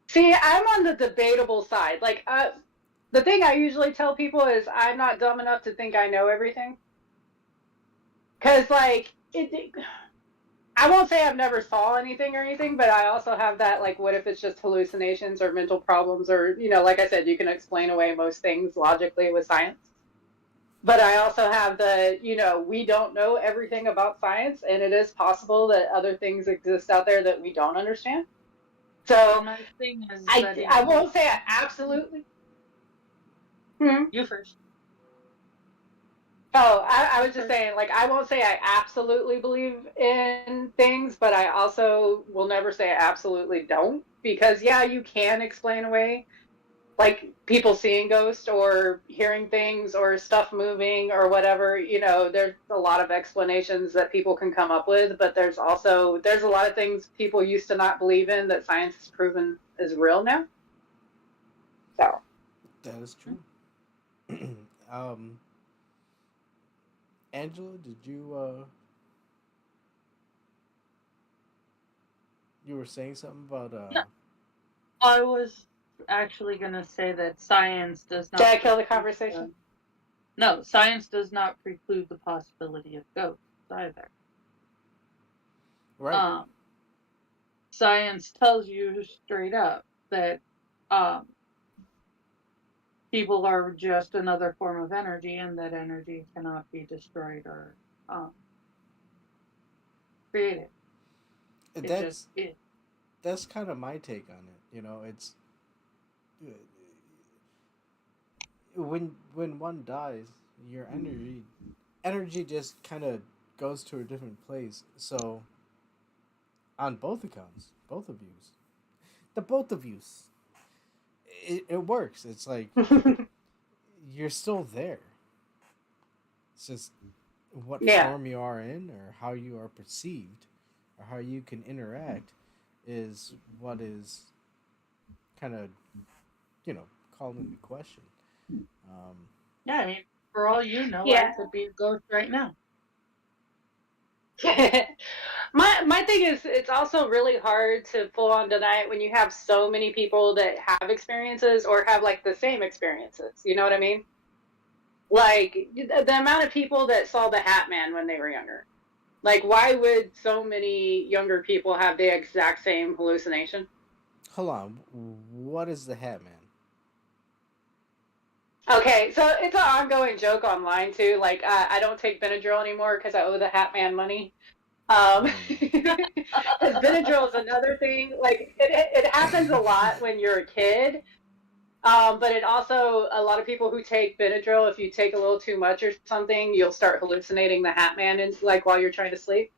See, I'm on the debatable side. Like, the thing I usually tell people is I'm not dumb enough to think I know everything. Because, like, I won't say I've never saw anything or anything, but I also have that, like, what if it's just hallucinations or mental problems, or, like I said, you can explain away most things logically with science. But I also have the, we don't know everything about science, and it is possible that other things exist out there that we don't understand. So my thing is I won't say I absolutely. You first. Oh, I was just saying, like, I won't say I absolutely believe in things, but I also will never say I absolutely don't, because, yeah, you can explain away, like, people seeing ghosts or hearing things or stuff moving or whatever. There's a lot of explanations that people can come up with, but there's a lot of things people used to not believe in that science has proven is real now. So. That is true. Angela, did you you were saying something about No. I was actually going to say that science does not... Did I kill the conversation? No, science does not preclude the possibility of ghosts either. Right. Science tells you straight up that people are just another form of energy, and that energy cannot be destroyed or created. That's kind of my take on it. It's when one dies, your energy just kind of goes to a different place. So on both accounts, both of yous, it works. It's like you're still there. It's just what form you are in, or how you are perceived, or how you can interact is what is kind of, called into question. Yeah, I mean, for all you know, I could be a ghost right now. My thing is, it's also really hard to full on deny it when you have so many people that have experiences or have like the same experiences. You know what I mean? Like the amount of people that saw the Hat Man when they were younger. Like, why would so many younger people have the exact same hallucination? Hold on. What is the Hat Man? Okay, so it's an ongoing joke online too. Like, I don't take Benadryl anymore because I owe the Hat Man money. Because Benadryl is another thing. Like, it happens a lot when you're a kid. But it also, a lot of people who take Benadryl, if you take a little too much or something, you'll start hallucinating the Hat Man like while you're trying to sleep.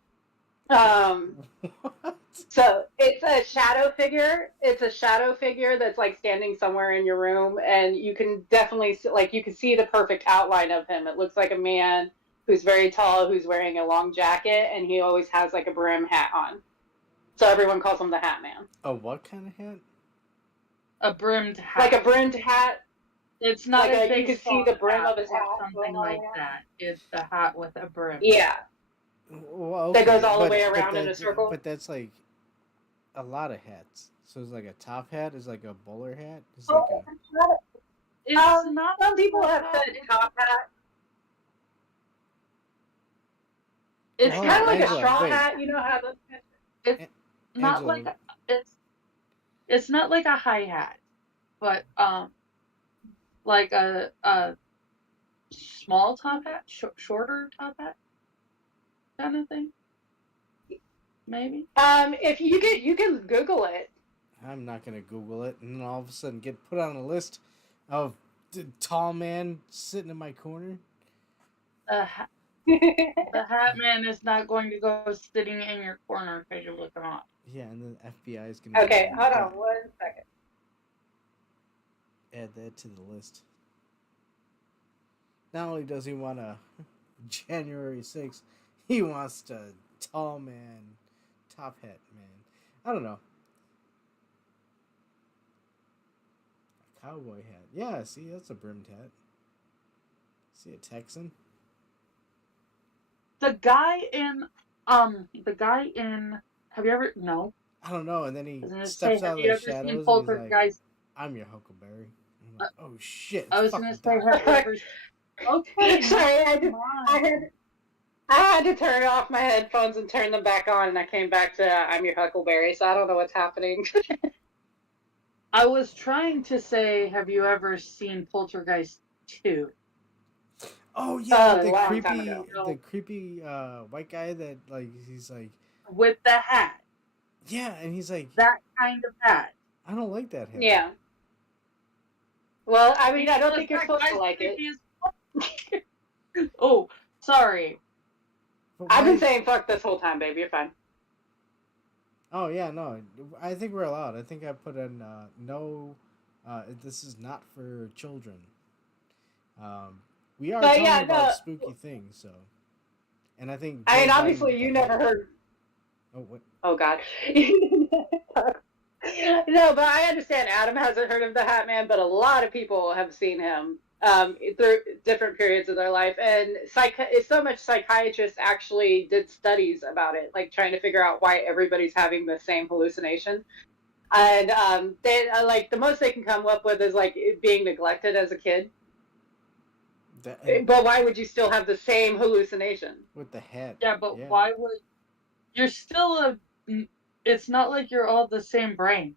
So it's a shadow figure. It's a shadow figure that's like standing somewhere in your room, and you can definitely you can see the perfect outline of him. It looks like a man who's very tall, who's wearing a long jacket, and he always has like a brim hat on. So everyone calls him the Hat Man. A what kind of hat? A brimmed hat. Like a brimmed hat. It's not like a you can see the brim of his hat. something like that. It's the hat with a brim. Yeah. Well, okay, that goes all the way around in a circle. But that's like a lot of hats. So it's like a top hat. It's like a bowler hat. It's Oh, like It's not. Some people have said top hat. It's Oh, kind of like Angela, a straw wait. hat. You know how the It's not Angela. like it's not like a high hat, but like a small top hat, shorter top hat, kind of thing. Maybe. if you can Google it. I'm not gonna Google it, and then all of a sudden get put on a list of the tall man sitting in my corner. The Hat Man is not going to go sitting in your corner because you look him up. Yeah, and then FBI is gonna. Okay, hold on 1 second. Add that to the list. Not only does he want a January 6th, he wants a tall man, top hat man. I don't know. A cowboy hat. Yeah, see, that's a brimmed hat. See a Texan? The guy in have you ever no? I don't know. And then he I was gonna steps say, out have of you the ever seen shadows and he's Poltergeist? like, I'm your Huckleberry. I'm like, oh shit. I was it's gonna fucking say, dark. have you ever? Okay, Sorry, I had to turn off my headphones and turn them back on, and I came back to I'm your Huckleberry, so I don't know what's happening. I was trying to say, have you ever seen Poltergeist 2? Oh yeah, a long time ago. the creepy white guy that like he's like With the hat, yeah, and he's like that kind of hat. I don't like that hat. Yeah. Well, I mean, I don't think you're That supposed to guy's like it. creepy as fuck. Oh, sorry. But I've been why- saying fuck this whole time, baby. You're fine. Oh yeah, no, I think we're allowed. I think I put in no. This is not for children. We are But talking yeah, about no. spooky things, so. And I think. I mean, Joe obviously, Biden you got never that. heard. Oh what? Oh God. No, but I understand Adam hasn't heard of the Hat Man, but a lot of people have seen him through different periods of their life, and so much psychiatrists actually did studies about it, like trying to figure out why everybody's having the same hallucination. And they like the most they can come up with is like it being neglected as a kid. But why would you still have the same hallucination? With the hat. Yeah, but why would you're still it's not like you're all the same brain.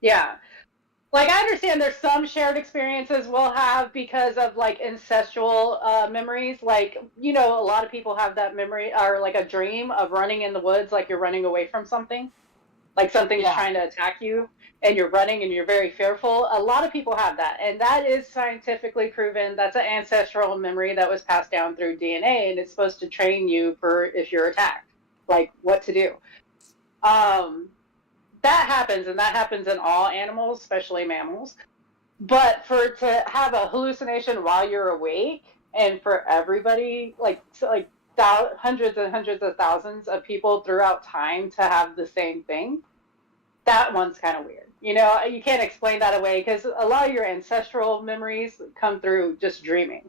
Yeah. Like, I understand there's some shared experiences we'll have because of, like, ancestral memories. Like, you know, a lot of people have that memory or, like, a dream of running in the woods like you're running away from something. Like something's trying to attack you and you're running and you're very fearful. A lot of people have that. And that is scientifically proven. That's an ancestral memory that was passed down through DNA, and it's supposed to train you for if you're attacked, like what to do. That happens, and that happens in all animals, especially mammals. But to have a hallucination while you're awake, and for everybody, hundreds and hundreds of thousands of people throughout time to have the same thing, that one's kind of weird. You know, you can't explain that away because a lot of your ancestral memories come through just dreaming.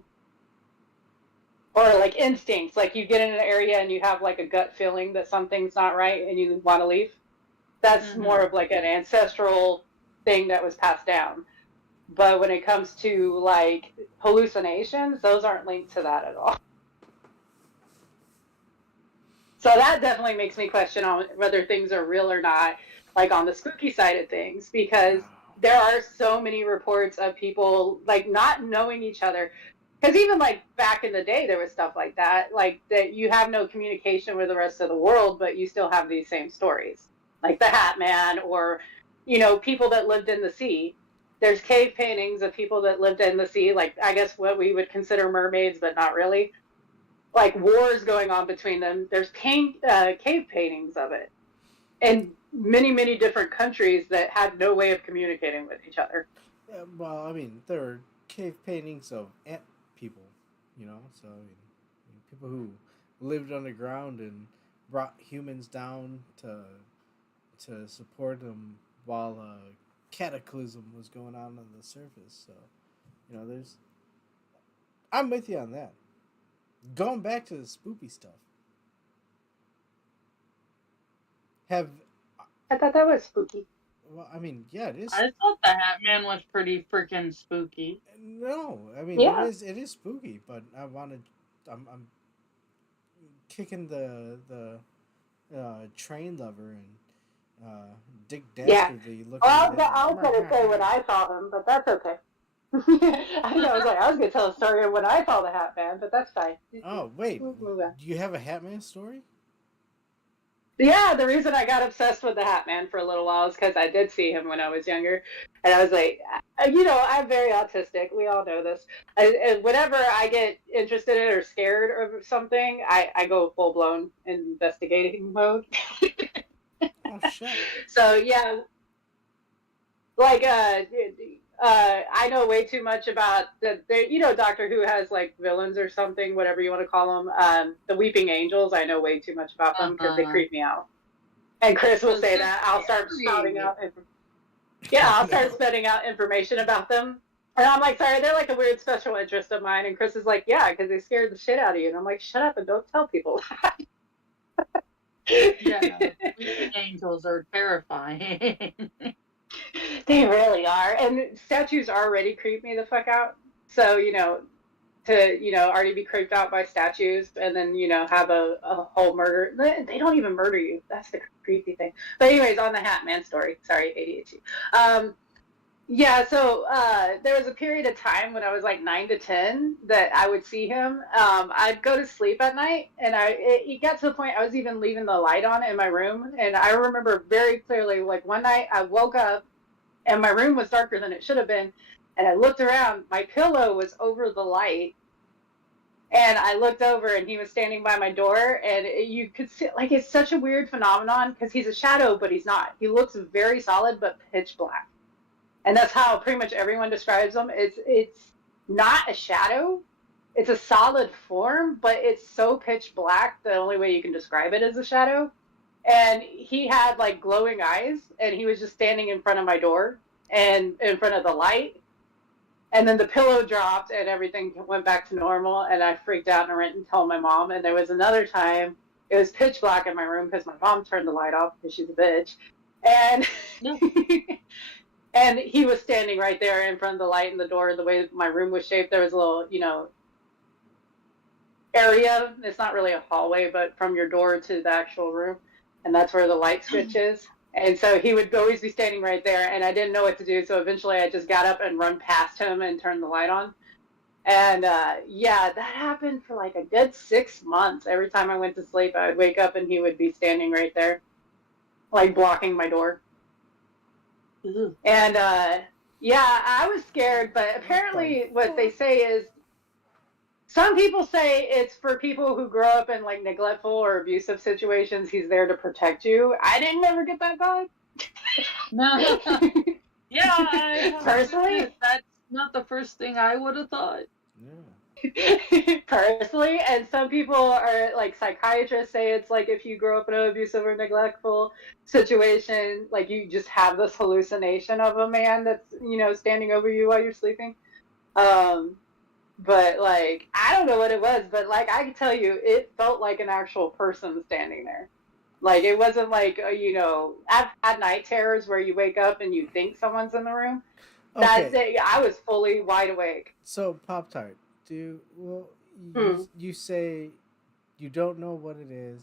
or like instincts, like you get in an area and you have like a gut feeling that something's not right and you want to leave. That's more of like an ancestral thing that was passed down. But when it comes to like hallucinations, those aren't linked to that at all. So that definitely makes me question on whether things are real or not, like on the spooky side of things, because there are so many reports of people like not knowing each other. Because even like back in the day, there was stuff like that you have no communication with the rest of the world, but you still have these same stories, like the Hat Man, or, you know, people that lived in the sea. There's cave paintings of people that lived in the sea, like I guess what we would consider mermaids, but not really. Like wars going on between them. There's cave paintings of it in many, many different countries that had no way of communicating with each other. Yeah, well, I mean, there are cave paintings of ant people, you know, so I mean, people who lived underground and brought humans down to support them while a cataclysm was going on the surface. So, you know, I'm with you on that. Going back to the spoopy stuff. I thought that was spooky. Well, I mean, yeah, it is. I thought the Hat Man was pretty freaking spooky. No, I mean, Yeah. it is spooky, but I'm kicking the train lover and Dick Dastardly looking. Well, I was going to say when I saw him, but that's okay. I was going to tell a story of when I saw the Hat Man, but that's fine. Oh, wait. Move on. Do you have a Hat Man story? Yeah, the reason I got obsessed with the Hat Man for a little while is because I did see him when I was younger. And I was like, you know, I'm very autistic. We all know this. And whenever I get interested in or scared of something, I go full-blown investigating mode. Oh, shit. So, yeah. Like, I know way too much about you know, Doctor Who has like villains or something, whatever you want to call them. The Weeping Angels, I know way too much about them because they creep me out. And Chris will say that. I'll start spouting out. I'll start spitting out information about them. And I'm like, sorry, they're like a weird special interest of mine. And Chris is like, yeah, because they scared the shit out of you. And I'm like, shut up and don't tell people that. Yeah, Weeping Angels are terrifying. They really are. And statues already creep me the fuck out. So, you know, to, you know, already be creeped out by statues and then, you know, have a whole murder. They don't even murder you. That's the creepy thing. But anyways, on the Hat Man story. Sorry, ADHD. Yeah, so there was a period of time when I was like 9 to 10 that I would see him. I'd go to sleep at night, and it got to the point I was even leaving the light on in my room. And I remember very clearly, like one night I woke up, and my room was darker than it should have been. And I looked around, my pillow was over the light. And I looked over, and he was standing by my door, and you could see, like, it's such a weird phenomenon, because he's a shadow, but he's not. He looks very solid, but pitch black. And that's how pretty much everyone describes him. It's not a shadow. It's a solid form, but it's so pitch black, the only way you can describe it is a shadow. And he had, like, glowing eyes, and he was just standing in front of my door and in front of the light. And then the pillow dropped, and everything went back to normal, and I freaked out and went and told my mom. And there was another time, it was pitch black in my room because my mom turned the light off because she's a bitch. And... And he was standing right there in front of the light and the door. The way my room was shaped, there was a little, you know, area. It's not really a hallway, but from your door to the actual room. And that's where the light switch is. And so he would always be standing right there, and I didn't know what to do. So eventually I just got up and run past him and turned the light on. And, yeah, that happened for like a good 6 months. Every time I went to sleep, I would wake up and he would be standing right there, like blocking my door. And, yeah, I was scared, but apparently what they say is, some people say it's for people who grow up in, like, neglectful or abusive situations. He's there to protect you. I didn't ever get that vibe. No. Yeah, personally, that's not the first thing I would have thought. Yeah. Personally, and some people are like psychiatrists say it's like if you grow up in an abusive or neglectful situation, like you just have this hallucination of a man that's, you know, standing over you while you're sleeping. But like, I don't know what it was, but like, I can tell you, it felt like an actual person standing there. Like, it wasn't like, I've had night terrors where you wake up and you think someone's in the room. That day, I was fully wide awake. So, Pop-Tart, you say you don't know what it is,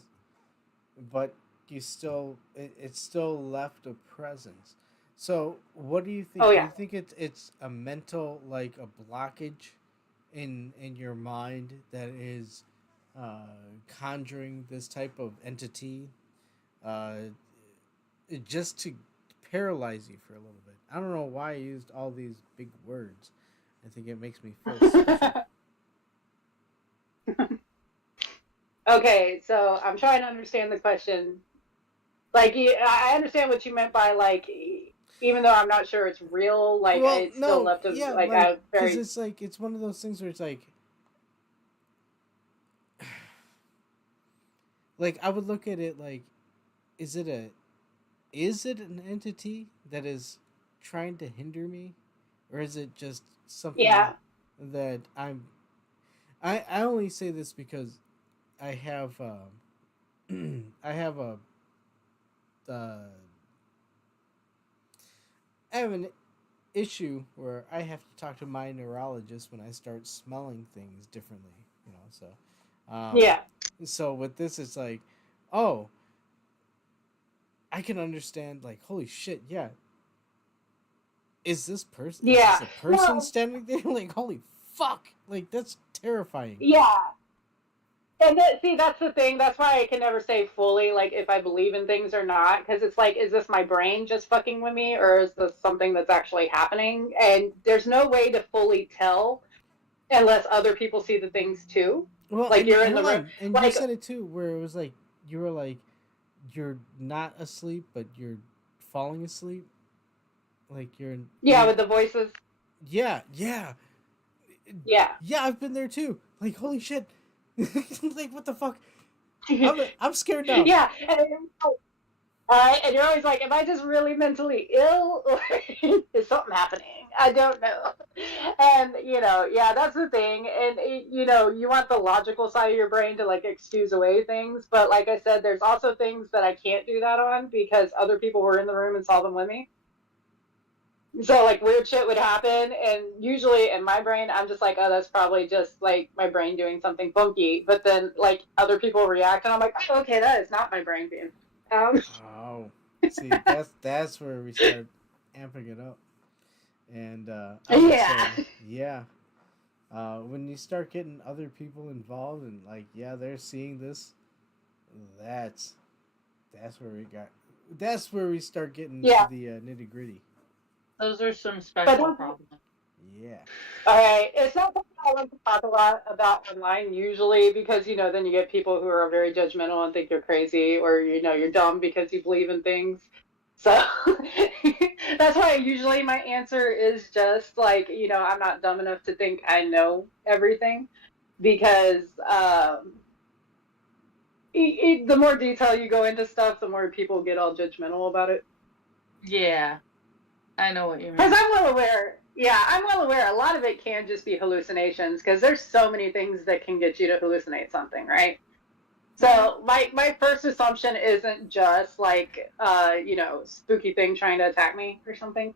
but it still left a presence. So, what do you think? Oh, Do yeah. you think it's a mental, like a blockage in your mind that is conjuring this type of entity, just to paralyze you for a little bit? I don't know why I used all these big words. I think it makes me feel special. Okay, so I'm trying to understand the question. Like, I understand what you meant by, like, even though I'm not sure it's real, like, it's still left a, yeah, like a very... Because it's like, it's one of those things where it's like I would look at it like, is it an entity that is trying to hinder me, or is it just something that I only say this because I have an issue where I have to talk to my neurologist when I start smelling things differently, so so with this, it's like, oh, I can understand, like, holy shit, yeah. Is this person? Yeah. Is this a person standing there? Like, holy fuck! Like, that's terrifying. Yeah. And that's the thing. That's why I can never say fully, like, if I believe in things or not. Because it's like, is this my brain just fucking with me? Or is this something that's actually happening? And there's no way to fully tell unless other people see the things too. Well, like, you're in the room. And like, you said it too, where it was like, you were like, you're not asleep, but you're falling asleep. Like, with the voices. Yeah. Yeah, I've been there too. Like, holy shit. Like, what the fuck? I'm scared now. Yeah, and you're always like, am I just really mentally ill, or is something happening? I don't know. And that's the thing. And you want the logical side of your brain to, like, excuse away things, but like I said, there's also things that I can't do that on because other people were in the room and saw them with me. So, like, weird shit would happen, and usually in my brain, I'm just like, oh, that's probably just, like, my brain doing something funky. But then, like, other people react, and I'm like, oh, okay, that is not my brain being... Oh, see, that's where we start amping it up. And, when you start getting other people involved, and, like, they're seeing this, that's where we start getting to the nitty-gritty. Those are some special problems. Yeah. All right. It's not something I like to talk a lot about online usually because, then you get people who are very judgmental and think you're crazy or, you're dumb because you believe in things. So that's why usually my answer is just like, I'm not dumb enough to think I know everything because the more detail you go into stuff, the more people get all judgmental about it. Yeah. I know what you mean. Because I'm well aware. Yeah, I'm well aware. A lot of it can just be hallucinations because there's so many things that can get you to hallucinate something, right? So my first assumption isn't just like, spooky thing trying to attack me or something.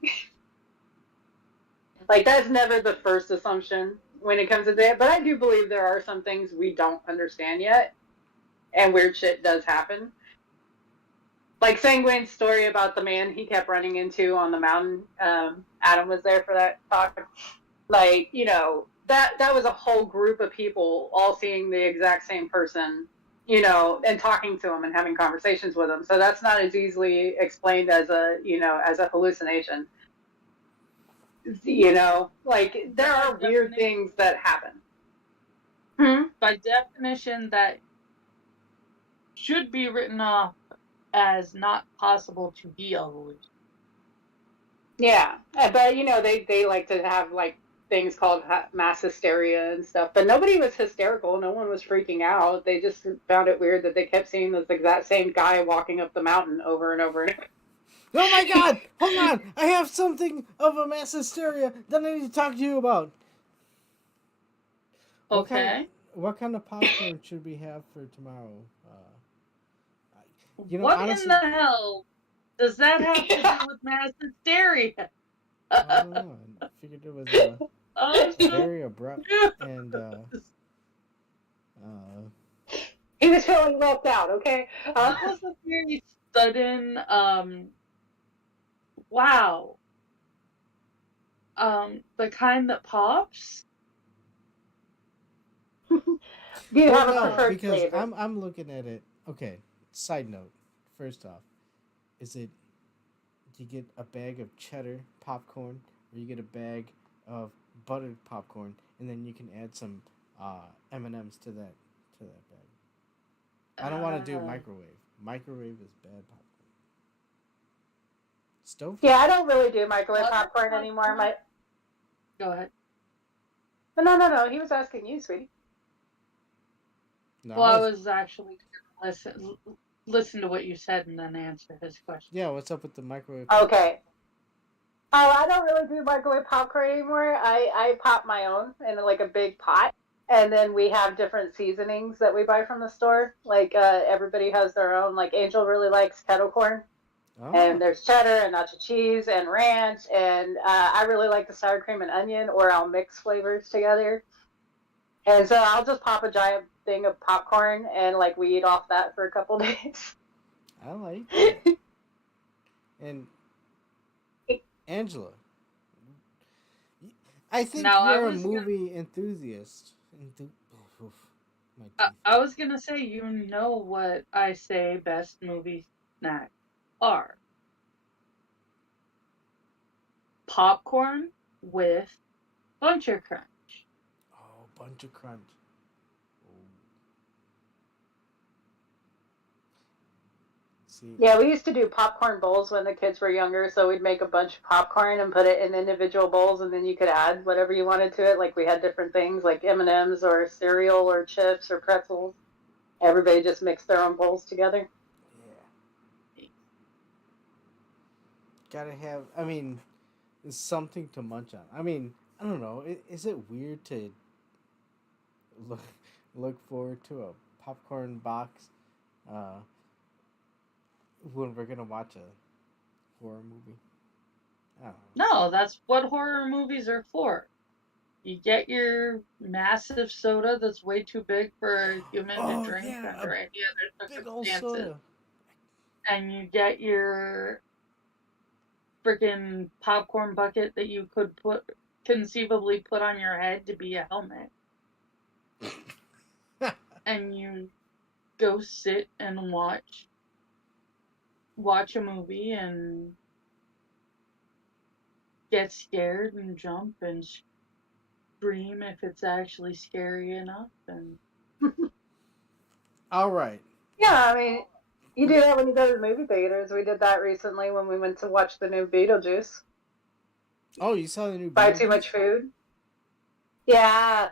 Like, that's never the first assumption when it comes to that. But I do believe there are some things we don't understand yet, and weird shit does happen. Like Sanguine's story about the man he kept running into on the mountain. Adam was there for that talk. Like, that was a whole group of people all seeing the exact same person, and talking to him and having conversations with him. So that's not as easily explained as a hallucination. Like, there are weird things that happen. By definition, that should be written off as not possible to be a hallucination. Yeah, but they like to have like things called mass hysteria and stuff, but nobody was hysterical. No one was freaking out. They just found it weird that they kept seeing this exact same guy walking up the mountain over and over and over. Oh my god! Hold on! I have something of a mass hysteria that I need to talk to you about. Okay. What kind of popcorn should we have for tomorrow? What honestly, in the hell does that have to do with mass hysteria? I don't know. I figured it was Oh, very abrupt and He was feeling left out, okay? That was a very sudden, wow. The kind that pops? Do you have a no, preferred because flavor? I'm looking at it. Okay. Side note. First off, is it you get a bag of cheddar popcorn or you get a bag of buttered popcorn and then you can add some M&Ms to that bag. I don't want to do microwave. Microwave is bad popcorn. Stove? Yeah, I don't really do microwave Buttered popcorn anymore. Go ahead. No. He was asking you, sweetie. No, Well, I was actually going to listen to what you said and then answer his question. Yeah, what's up with the microwave? Okay. Oh, I don't really do microwave popcorn anymore. I pop my own in like a big pot. And then we have different seasonings that we buy from the store. Like everybody has their own. Like Angel really likes kettle corn. Oh. And there's cheddar and nacho cheese and ranch. And I really like the sour cream and onion, or I'll mix flavors together. And so I'll just pop a giant thing of popcorn and like we eat off that for a couple days. I like that. And Angela, I think you're a movie enthusiast. I was going to say, you know what I say best movie snacks are. Popcorn with Buncher Crunch. Oh, Buncher Crunch. See. Yeah, we used to do popcorn bowls when the kids were younger, so we'd make a bunch of popcorn and put it in individual bowls, and then you could add whatever you wanted to it. Like we had different things like M&Ms or cereal or chips or pretzels. Everybody just mixed their own bowls together. Yeah. Gotta have, I mean, it's something to munch on. I mean, I don't know. Is it weird to look forward to a popcorn box when we're gonna watch a horror movie? I don't know. No, that's what horror movies are for. You get your massive soda that's way too big for a human to drink under any other circumstances. And you get your freaking popcorn bucket that you could conceivably put on your head to be a helmet. And you go sit and watch a movie and get scared and jump and scream if it's actually scary enough. And all right. Yeah, I mean, you do that when you go to the movie theaters. We did that recently when we went to watch the new Beetlejuice. Oh, you saw the new Buy Too Much Food? Yeah.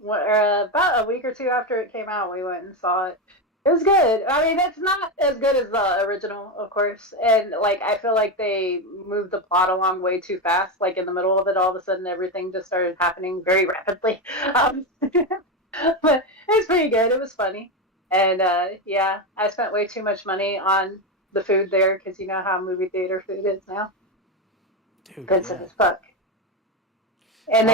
About a week or two after it came out, we went and saw it. It was good. I mean, it's not as good as the original, of course. And, like, I feel like they moved the plot along way too fast. Like, in the middle of it, all of a sudden, everything just started happening very rapidly. But it was pretty good. It was funny. And, yeah, I spent way too much money on the food there because you know how movie theater food is now. Dude, expensive as fuck. And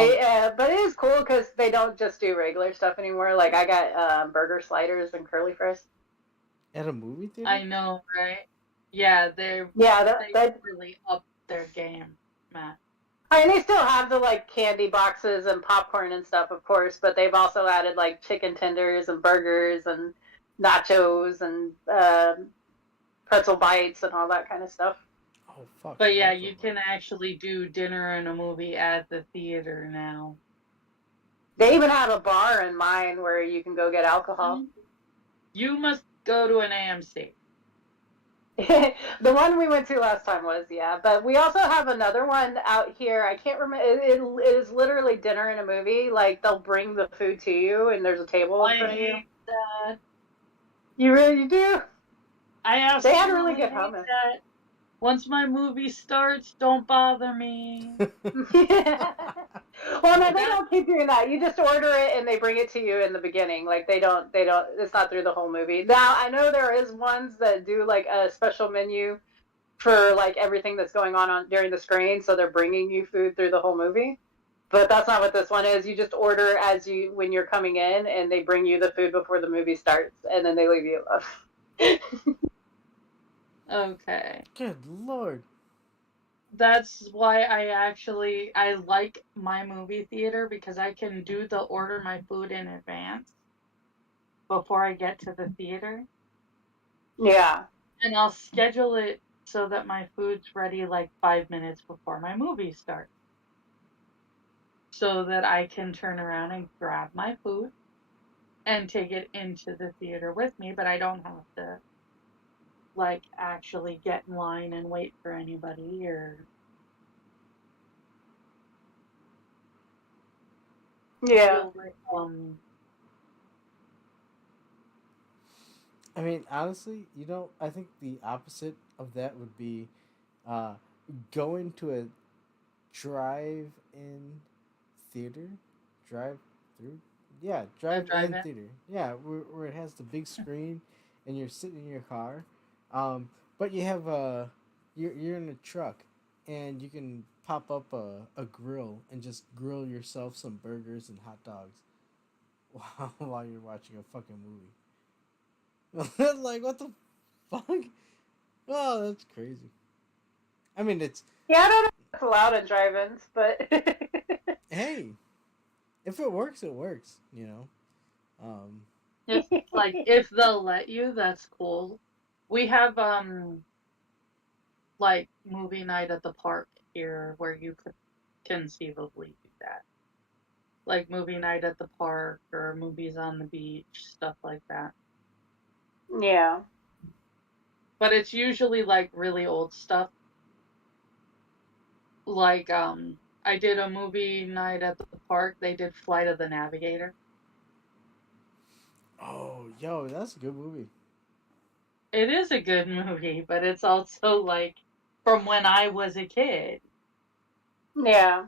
but it is cool because they don't just do regular stuff anymore. Like I got burger sliders and curly fries at a movie theater. I know, right? Yeah, they really upped their game, Matt. I mean, they still have the like candy boxes and popcorn and stuff, of course, but they've also added like chicken tenders and burgers and nachos and pretzel bites and all that kind of stuff. Oh, fuck. But yeah, you can actually do dinner and a movie at the theater now. They even have a bar in mine where you can go get alcohol. You must go to an AMC. The one we went to last time was, yeah. But we also have another one out here. I can't remember. It is literally dinner and a movie. Like, they'll bring the food to you, and there's a table in front of you. That. You really do? I absolutely They had really good hummus. That. Once my movie starts, don't bother me. Well, no, they don't keep doing that. You just order it and they bring it to you in the beginning. Like they don't. It's not through the whole movie. Now I know there is ones that do like a special menu for like everything that's going on during the screen, so they're bringing you food through the whole movie. But that's not what this one is. You just order when you're coming in, and they bring you the food before the movie starts, and then they leave you alone. Okay. Good lord. That's why I like my movie theater, because I can order my food in advance before I get to the theater. Yeah. And I'll schedule it so that my food's ready like 5 minutes before my movie starts. So that I can turn around and grab my food and take it into the theater with me, but I don't have to like actually get in line and wait for anybody or Yeah. I mean, honestly, I think the opposite of that would be going to a drive-in theater, drive-through, yeah, drive-in theater, yeah, where it has the big screen, and you're sitting in your car, but you have you're in a truck, and you can pop up a grill and just grill yourself some burgers and hot dogs while you're watching a fucking movie. Like, what the fuck? Oh, that's crazy. I mean, it's... Yeah, I don't know if it's allowed in drive-ins, but... Hey, if it works, it works, If they'll let you, that's cool. We have, like, movie night at the park here where you could conceivably do that. Like, movie night at the park or movies on the beach, stuff like that. Yeah. But it's usually like really old stuff. Like, I did a movie night at the park. They did Flight of the Navigator. Oh, yo, that's a good movie. It is a good movie, but it's also like from when I was a kid. Yeah.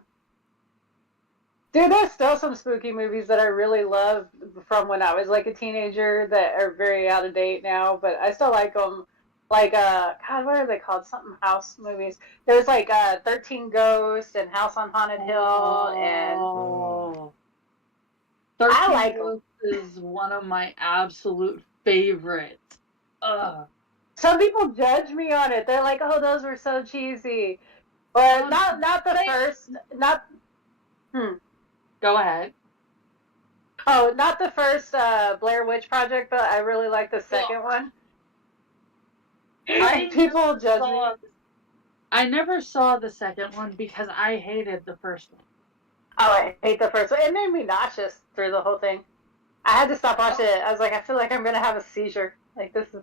Dude, there's still some spooky movies that I really love from when I was like a teenager that are very out of date now, but I still like them. Like, God, what are they called? Something house movies. There's like 13 Ghosts and House on Haunted Hill, and 13 I like Ghosts is one of my absolute favorites. Some people judge me on it. They're like, "Oh, those were so cheesy," but not the first. Not. Go ahead. Oh, not the first Blair Witch Project, but I really like the second one. People judge me. I never saw the second one because I hated the first one. Oh, I hate the first one. It made me nauseous through the whole thing. I had to stop watching it. I was like, I feel like I'm gonna have a seizure. Like, this is.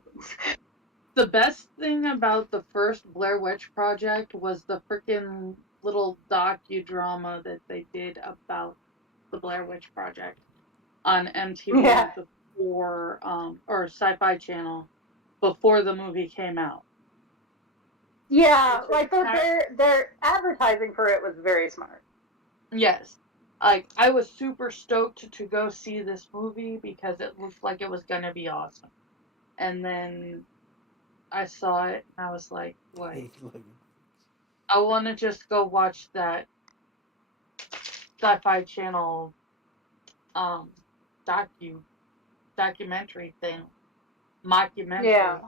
The best thing about the first Blair Witch Project was the freaking little docudrama that they did about the Blair Witch Project on MTV before, or Sci-Fi Channel before the movie came out. Yeah, like their advertising for it was very smart. Yes. Like, I was super stoked to go see this movie because it looked like it was gonna be awesome. And then I saw it and I was like, wait. I want to just go watch that Sci-Fi Channel documentary thing. Mockumentary. Yeah.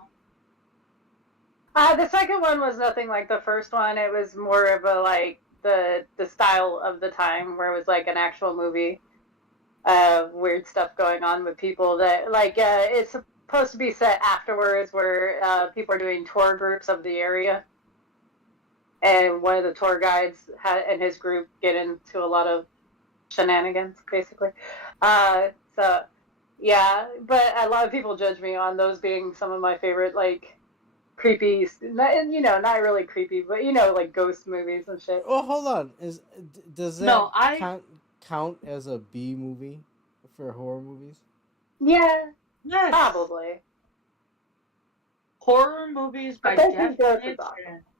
The second one was nothing like the first one. It was more of a like the style of the time where it was like an actual movie. Weird stuff going on with people that like it's supposed to be set afterwards where people are doing tour groups of the area. And one of the tour guides and his group get into a lot of shenanigans, basically. So, yeah, but a lot of people judge me on those being some of my favorite, like, creepy, not really creepy, but, like ghost movies and shit. Oh, hold on. Does that count as a B movie for horror movies? Yeah, yes. probably. horror movies by definition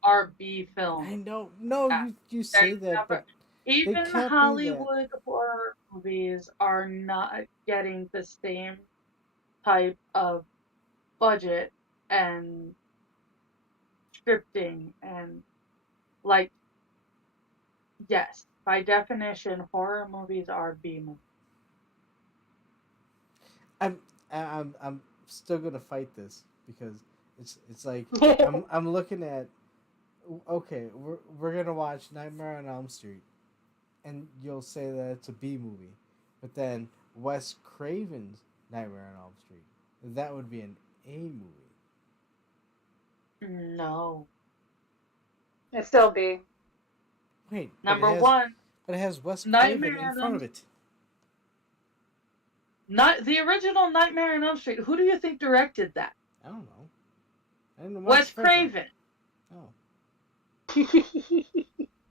are B films. I know. No, you say that, but even can't be that. Hollywood horror movies are not getting the same type of budget and scripting and like, yes, by definition, horror movies are B movies. I'm still gonna fight this because it's like I'm looking at, okay, we're gonna watch Nightmare on Elm Street, and you'll say that it's a B movie, but then Wes Craven's Nightmare on Elm Street, that would be an A movie. No. It's still B. Wait, Number one. But it has Wes Craven in front of it. Not the original Nightmare on Elm Street. Who do you think directed that? I don't know. I didn't know Wes Craven. Oh.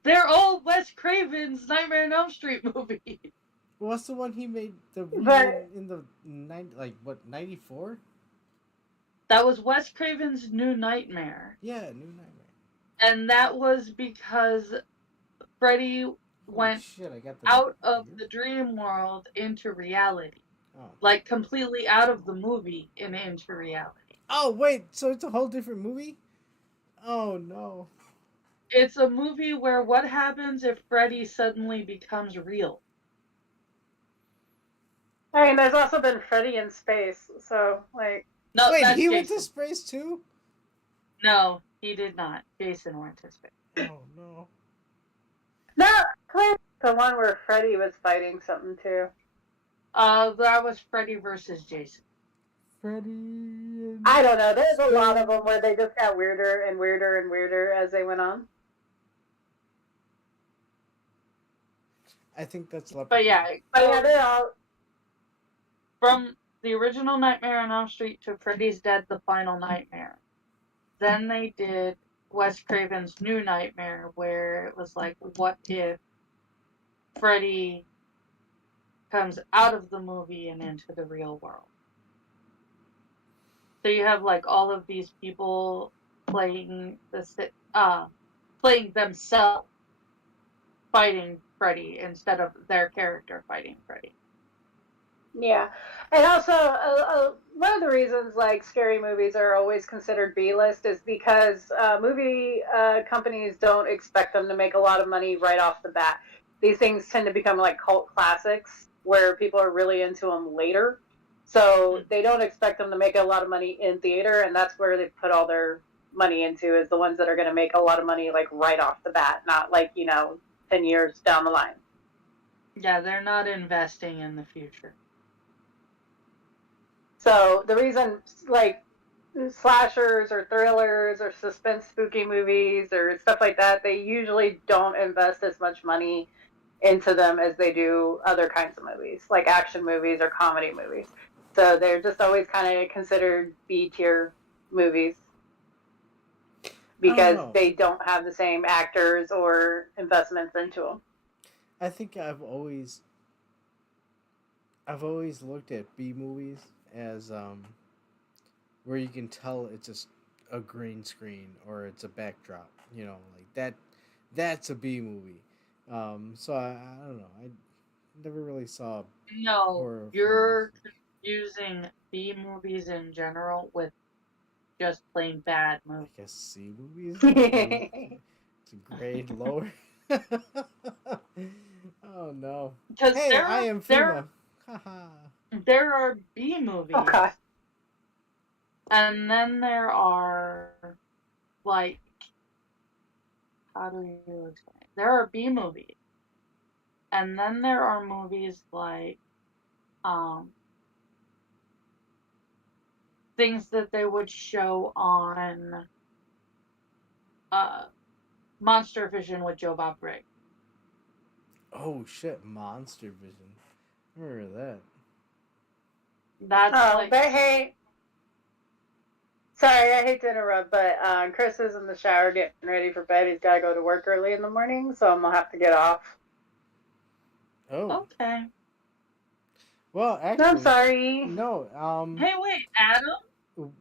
They're all Wes Craven's Nightmare on Elm Street movies. What's the one he made in the 94? That was Wes Craven's New Nightmare. Yeah, New Nightmare. And that was because Freddy went out of the dream world into reality. Oh. Like, completely out of the movie and into reality. Oh, wait, so it's a whole different movie? Oh, no. It's a movie where what happens if Freddy suddenly becomes real? I mean, there's also been Freddy in space, so, like... No, wait, that's he Jason. went to space, too? No, he did not. Jason went to space. Oh, no. No, the one where Freddy was fighting something, too. That was Freddy versus Jason. Freddy... I don't know. There's a lot of them where they just got weirder and weirder and weirder as they went on. I think that's Leprechaun. But yeah, they're all... From the original Nightmare on Elm Street to Freddy's Dead, The Final Nightmare. Then they did Wes Craven's New Nightmare, where it was like, what if Freddy comes out of the movie and into the real world? So you have like all of these people playing themselves fighting Freddy instead of their character fighting Freddy. Yeah, and also one of the reasons like scary movies are always considered B-list is because movie companies don't expect them to make a lot of money right off the bat. These things tend to become like cult classics where people are really into them later. So they don't expect them to make a lot of money in theater, and that's where they put all their money into, is the ones that are going to make a lot of money like right off the bat, not like, 10 years down the line. Yeah, they're not investing in the future. So the reason, like, slashers or thrillers or suspense spooky movies or stuff like that, they usually don't invest as much money into them as they do other kinds of movies, like action movies or comedy movies. So they're just always kind of considered B-tier movies because they don't have the same actors or investments into them. I think I've always looked at B movies as where you can tell it's just a green screen or it's a backdrop, like that. That's a B movie. So I don't know. I never really saw. No, you're confusing B movies in general with just plain bad movies. I guess C movies. It's a grade lower. Oh no! Because hey, I am FEMA. There are B movies. Okay. And then there are, like, how do you explain it? There are B movies. And then there are movies like, things that they would show on, Monster Vision with Joe Bob Briggs. Oh shit! Monster Vision. I remember that. That's but hey, sorry, I hate to interrupt, but Chris is in the shower getting ready for bed. He's got to go to work early in the morning, so I'm going to have to get off. Oh. Okay. Well, actually... I'm sorry. No, Hey, wait, Adam?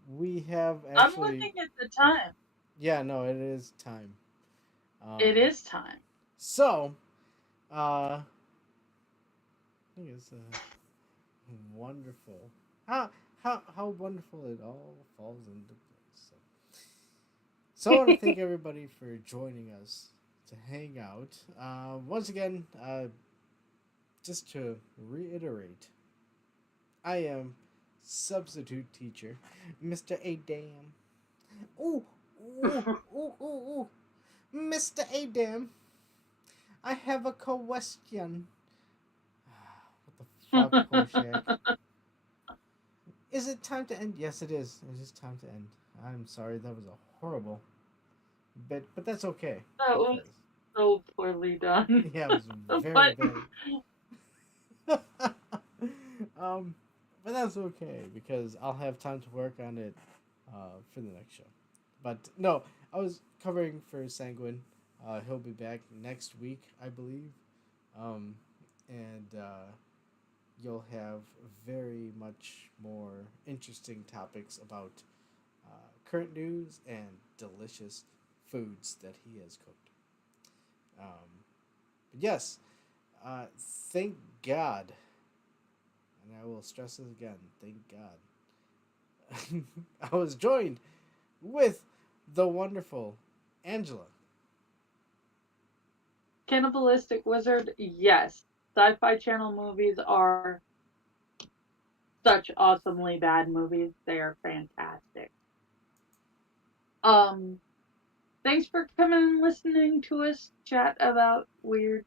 we have I'm actually. looking at the time. Yeah, no, it is time. It is time. So, I think it's wonderful. How wonderful it all falls into place. So I want to thank everybody for joining us to hang out. Once again, just to reiterate, I am substitute teacher, Mr. Adam. Ooh, ooh, Mr. Adam. I have a question. What the fuck, Hoshak? Is it time to end? Yes, it is. It is time to end. I'm sorry, that was a horrible bit, but that's okay. That was so poorly done. Yeah, it was very But- bad. But that's okay because I'll have time to work on it for the next show. But no, I was covering for Sanguine. He'll be back next week, I believe, and you'll have very much more interesting topics about current news and delicious foods that he has cooked. But yes, thank God, and I will stress this again, thank God, I was joined with the wonderful Angela. Cannibalistic Wizard, yes. Sci-Fi Channel movies are such awesomely bad movies. They are fantastic. Thanks for coming and listening to us chat about weird,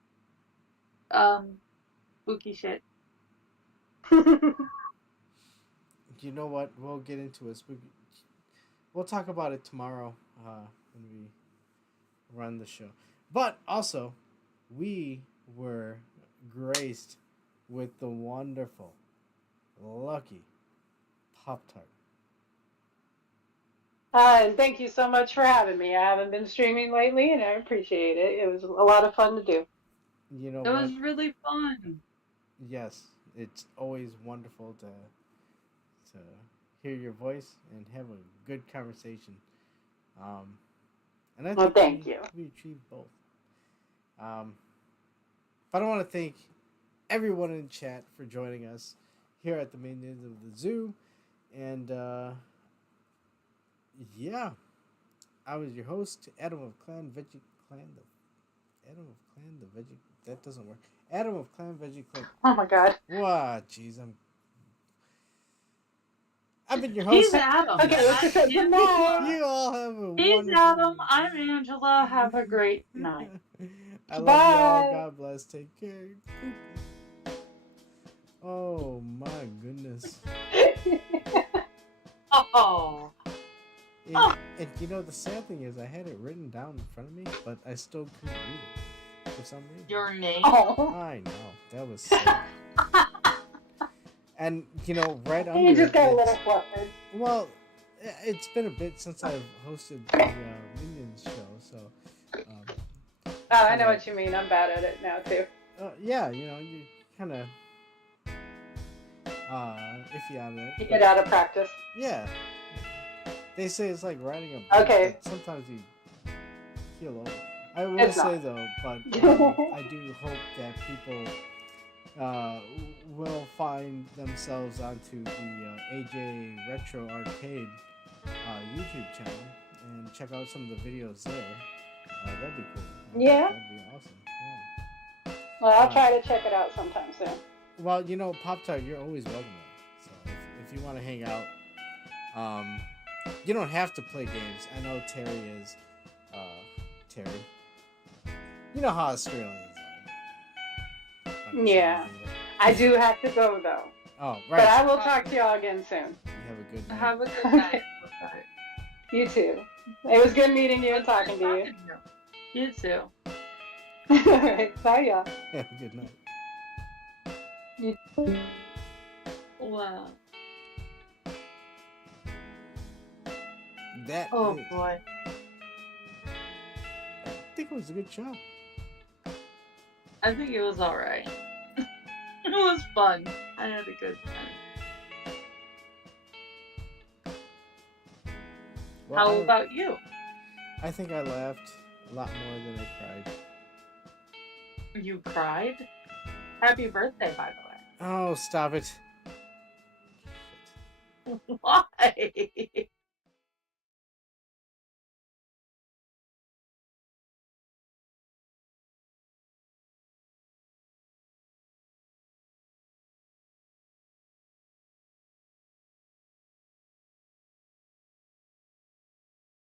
spooky shit. You know what? We'll get into it. We'll talk about it tomorrow when we run the show. But also, we were graced with the wonderful, lucky Pop-Tart. And thank you so much for having me. I haven't been streaming lately, and I appreciate it. It was a lot of fun to do. You know It what? was really fun. Yes, it's always wonderful to hear your voice and have a good conversation. And I think thank you. we achieved both. But I want to thank everyone in chat for joining us here at the Minions of the Zoo. And yeah, I was your host, Adam of Clan Veggie Clan. The Veggie. That doesn't work. Adam of Clan Veggie Clan. Oh my God. Wow, jeez, I've been your host. He's Adam. Okay, let's just say good night. You all have a He's wonderful Adam. I'm Angela. Have a great night. I love you Bye. all. God bless. Take care. Oh my goodness. Oh. And you know the sad thing is I had it written down in front of me, but I still couldn't read it for some reason. Your name? Oh. I know that was sad. And you know, right under You just got a it, little flustered. well, it's been a bit since I've hosted the Minions show, so. Oh, I know what you mean. I'm bad at it now too. Yeah, you know, you kind of iffy on it. You but get out of practice. yeah, they say it's like riding a bike. Okay. That sometimes you keel over. I will It's say not. though, but I do hope that people will find themselves onto the AJ Retro Arcade YouTube channel and check out some of the videos there. That'd be cool. Yeah. That'd be awesome. Yeah. Well, I'll try to check it out sometime soon. Well, you know, Pop-Tart, you're always welcome there. So if you want to hang out, you don't have to play games. I know Terry is, Terry. You know how Australians are. Yeah. I do have to go though. Oh, right. But I will talk to y'all again soon. You have a good night. Have a good night. You too. It was good meeting you and talking to you. You too. Alright, bye y'all. Have a good night. Wow. That Oh is- boy. I think it was a good show. I think it was alright. It was fun. I had a good time. How I- about you? I think I laughed a lot more than I cried. You cried? Happy birthday, by Oh, stop it. the way. Why?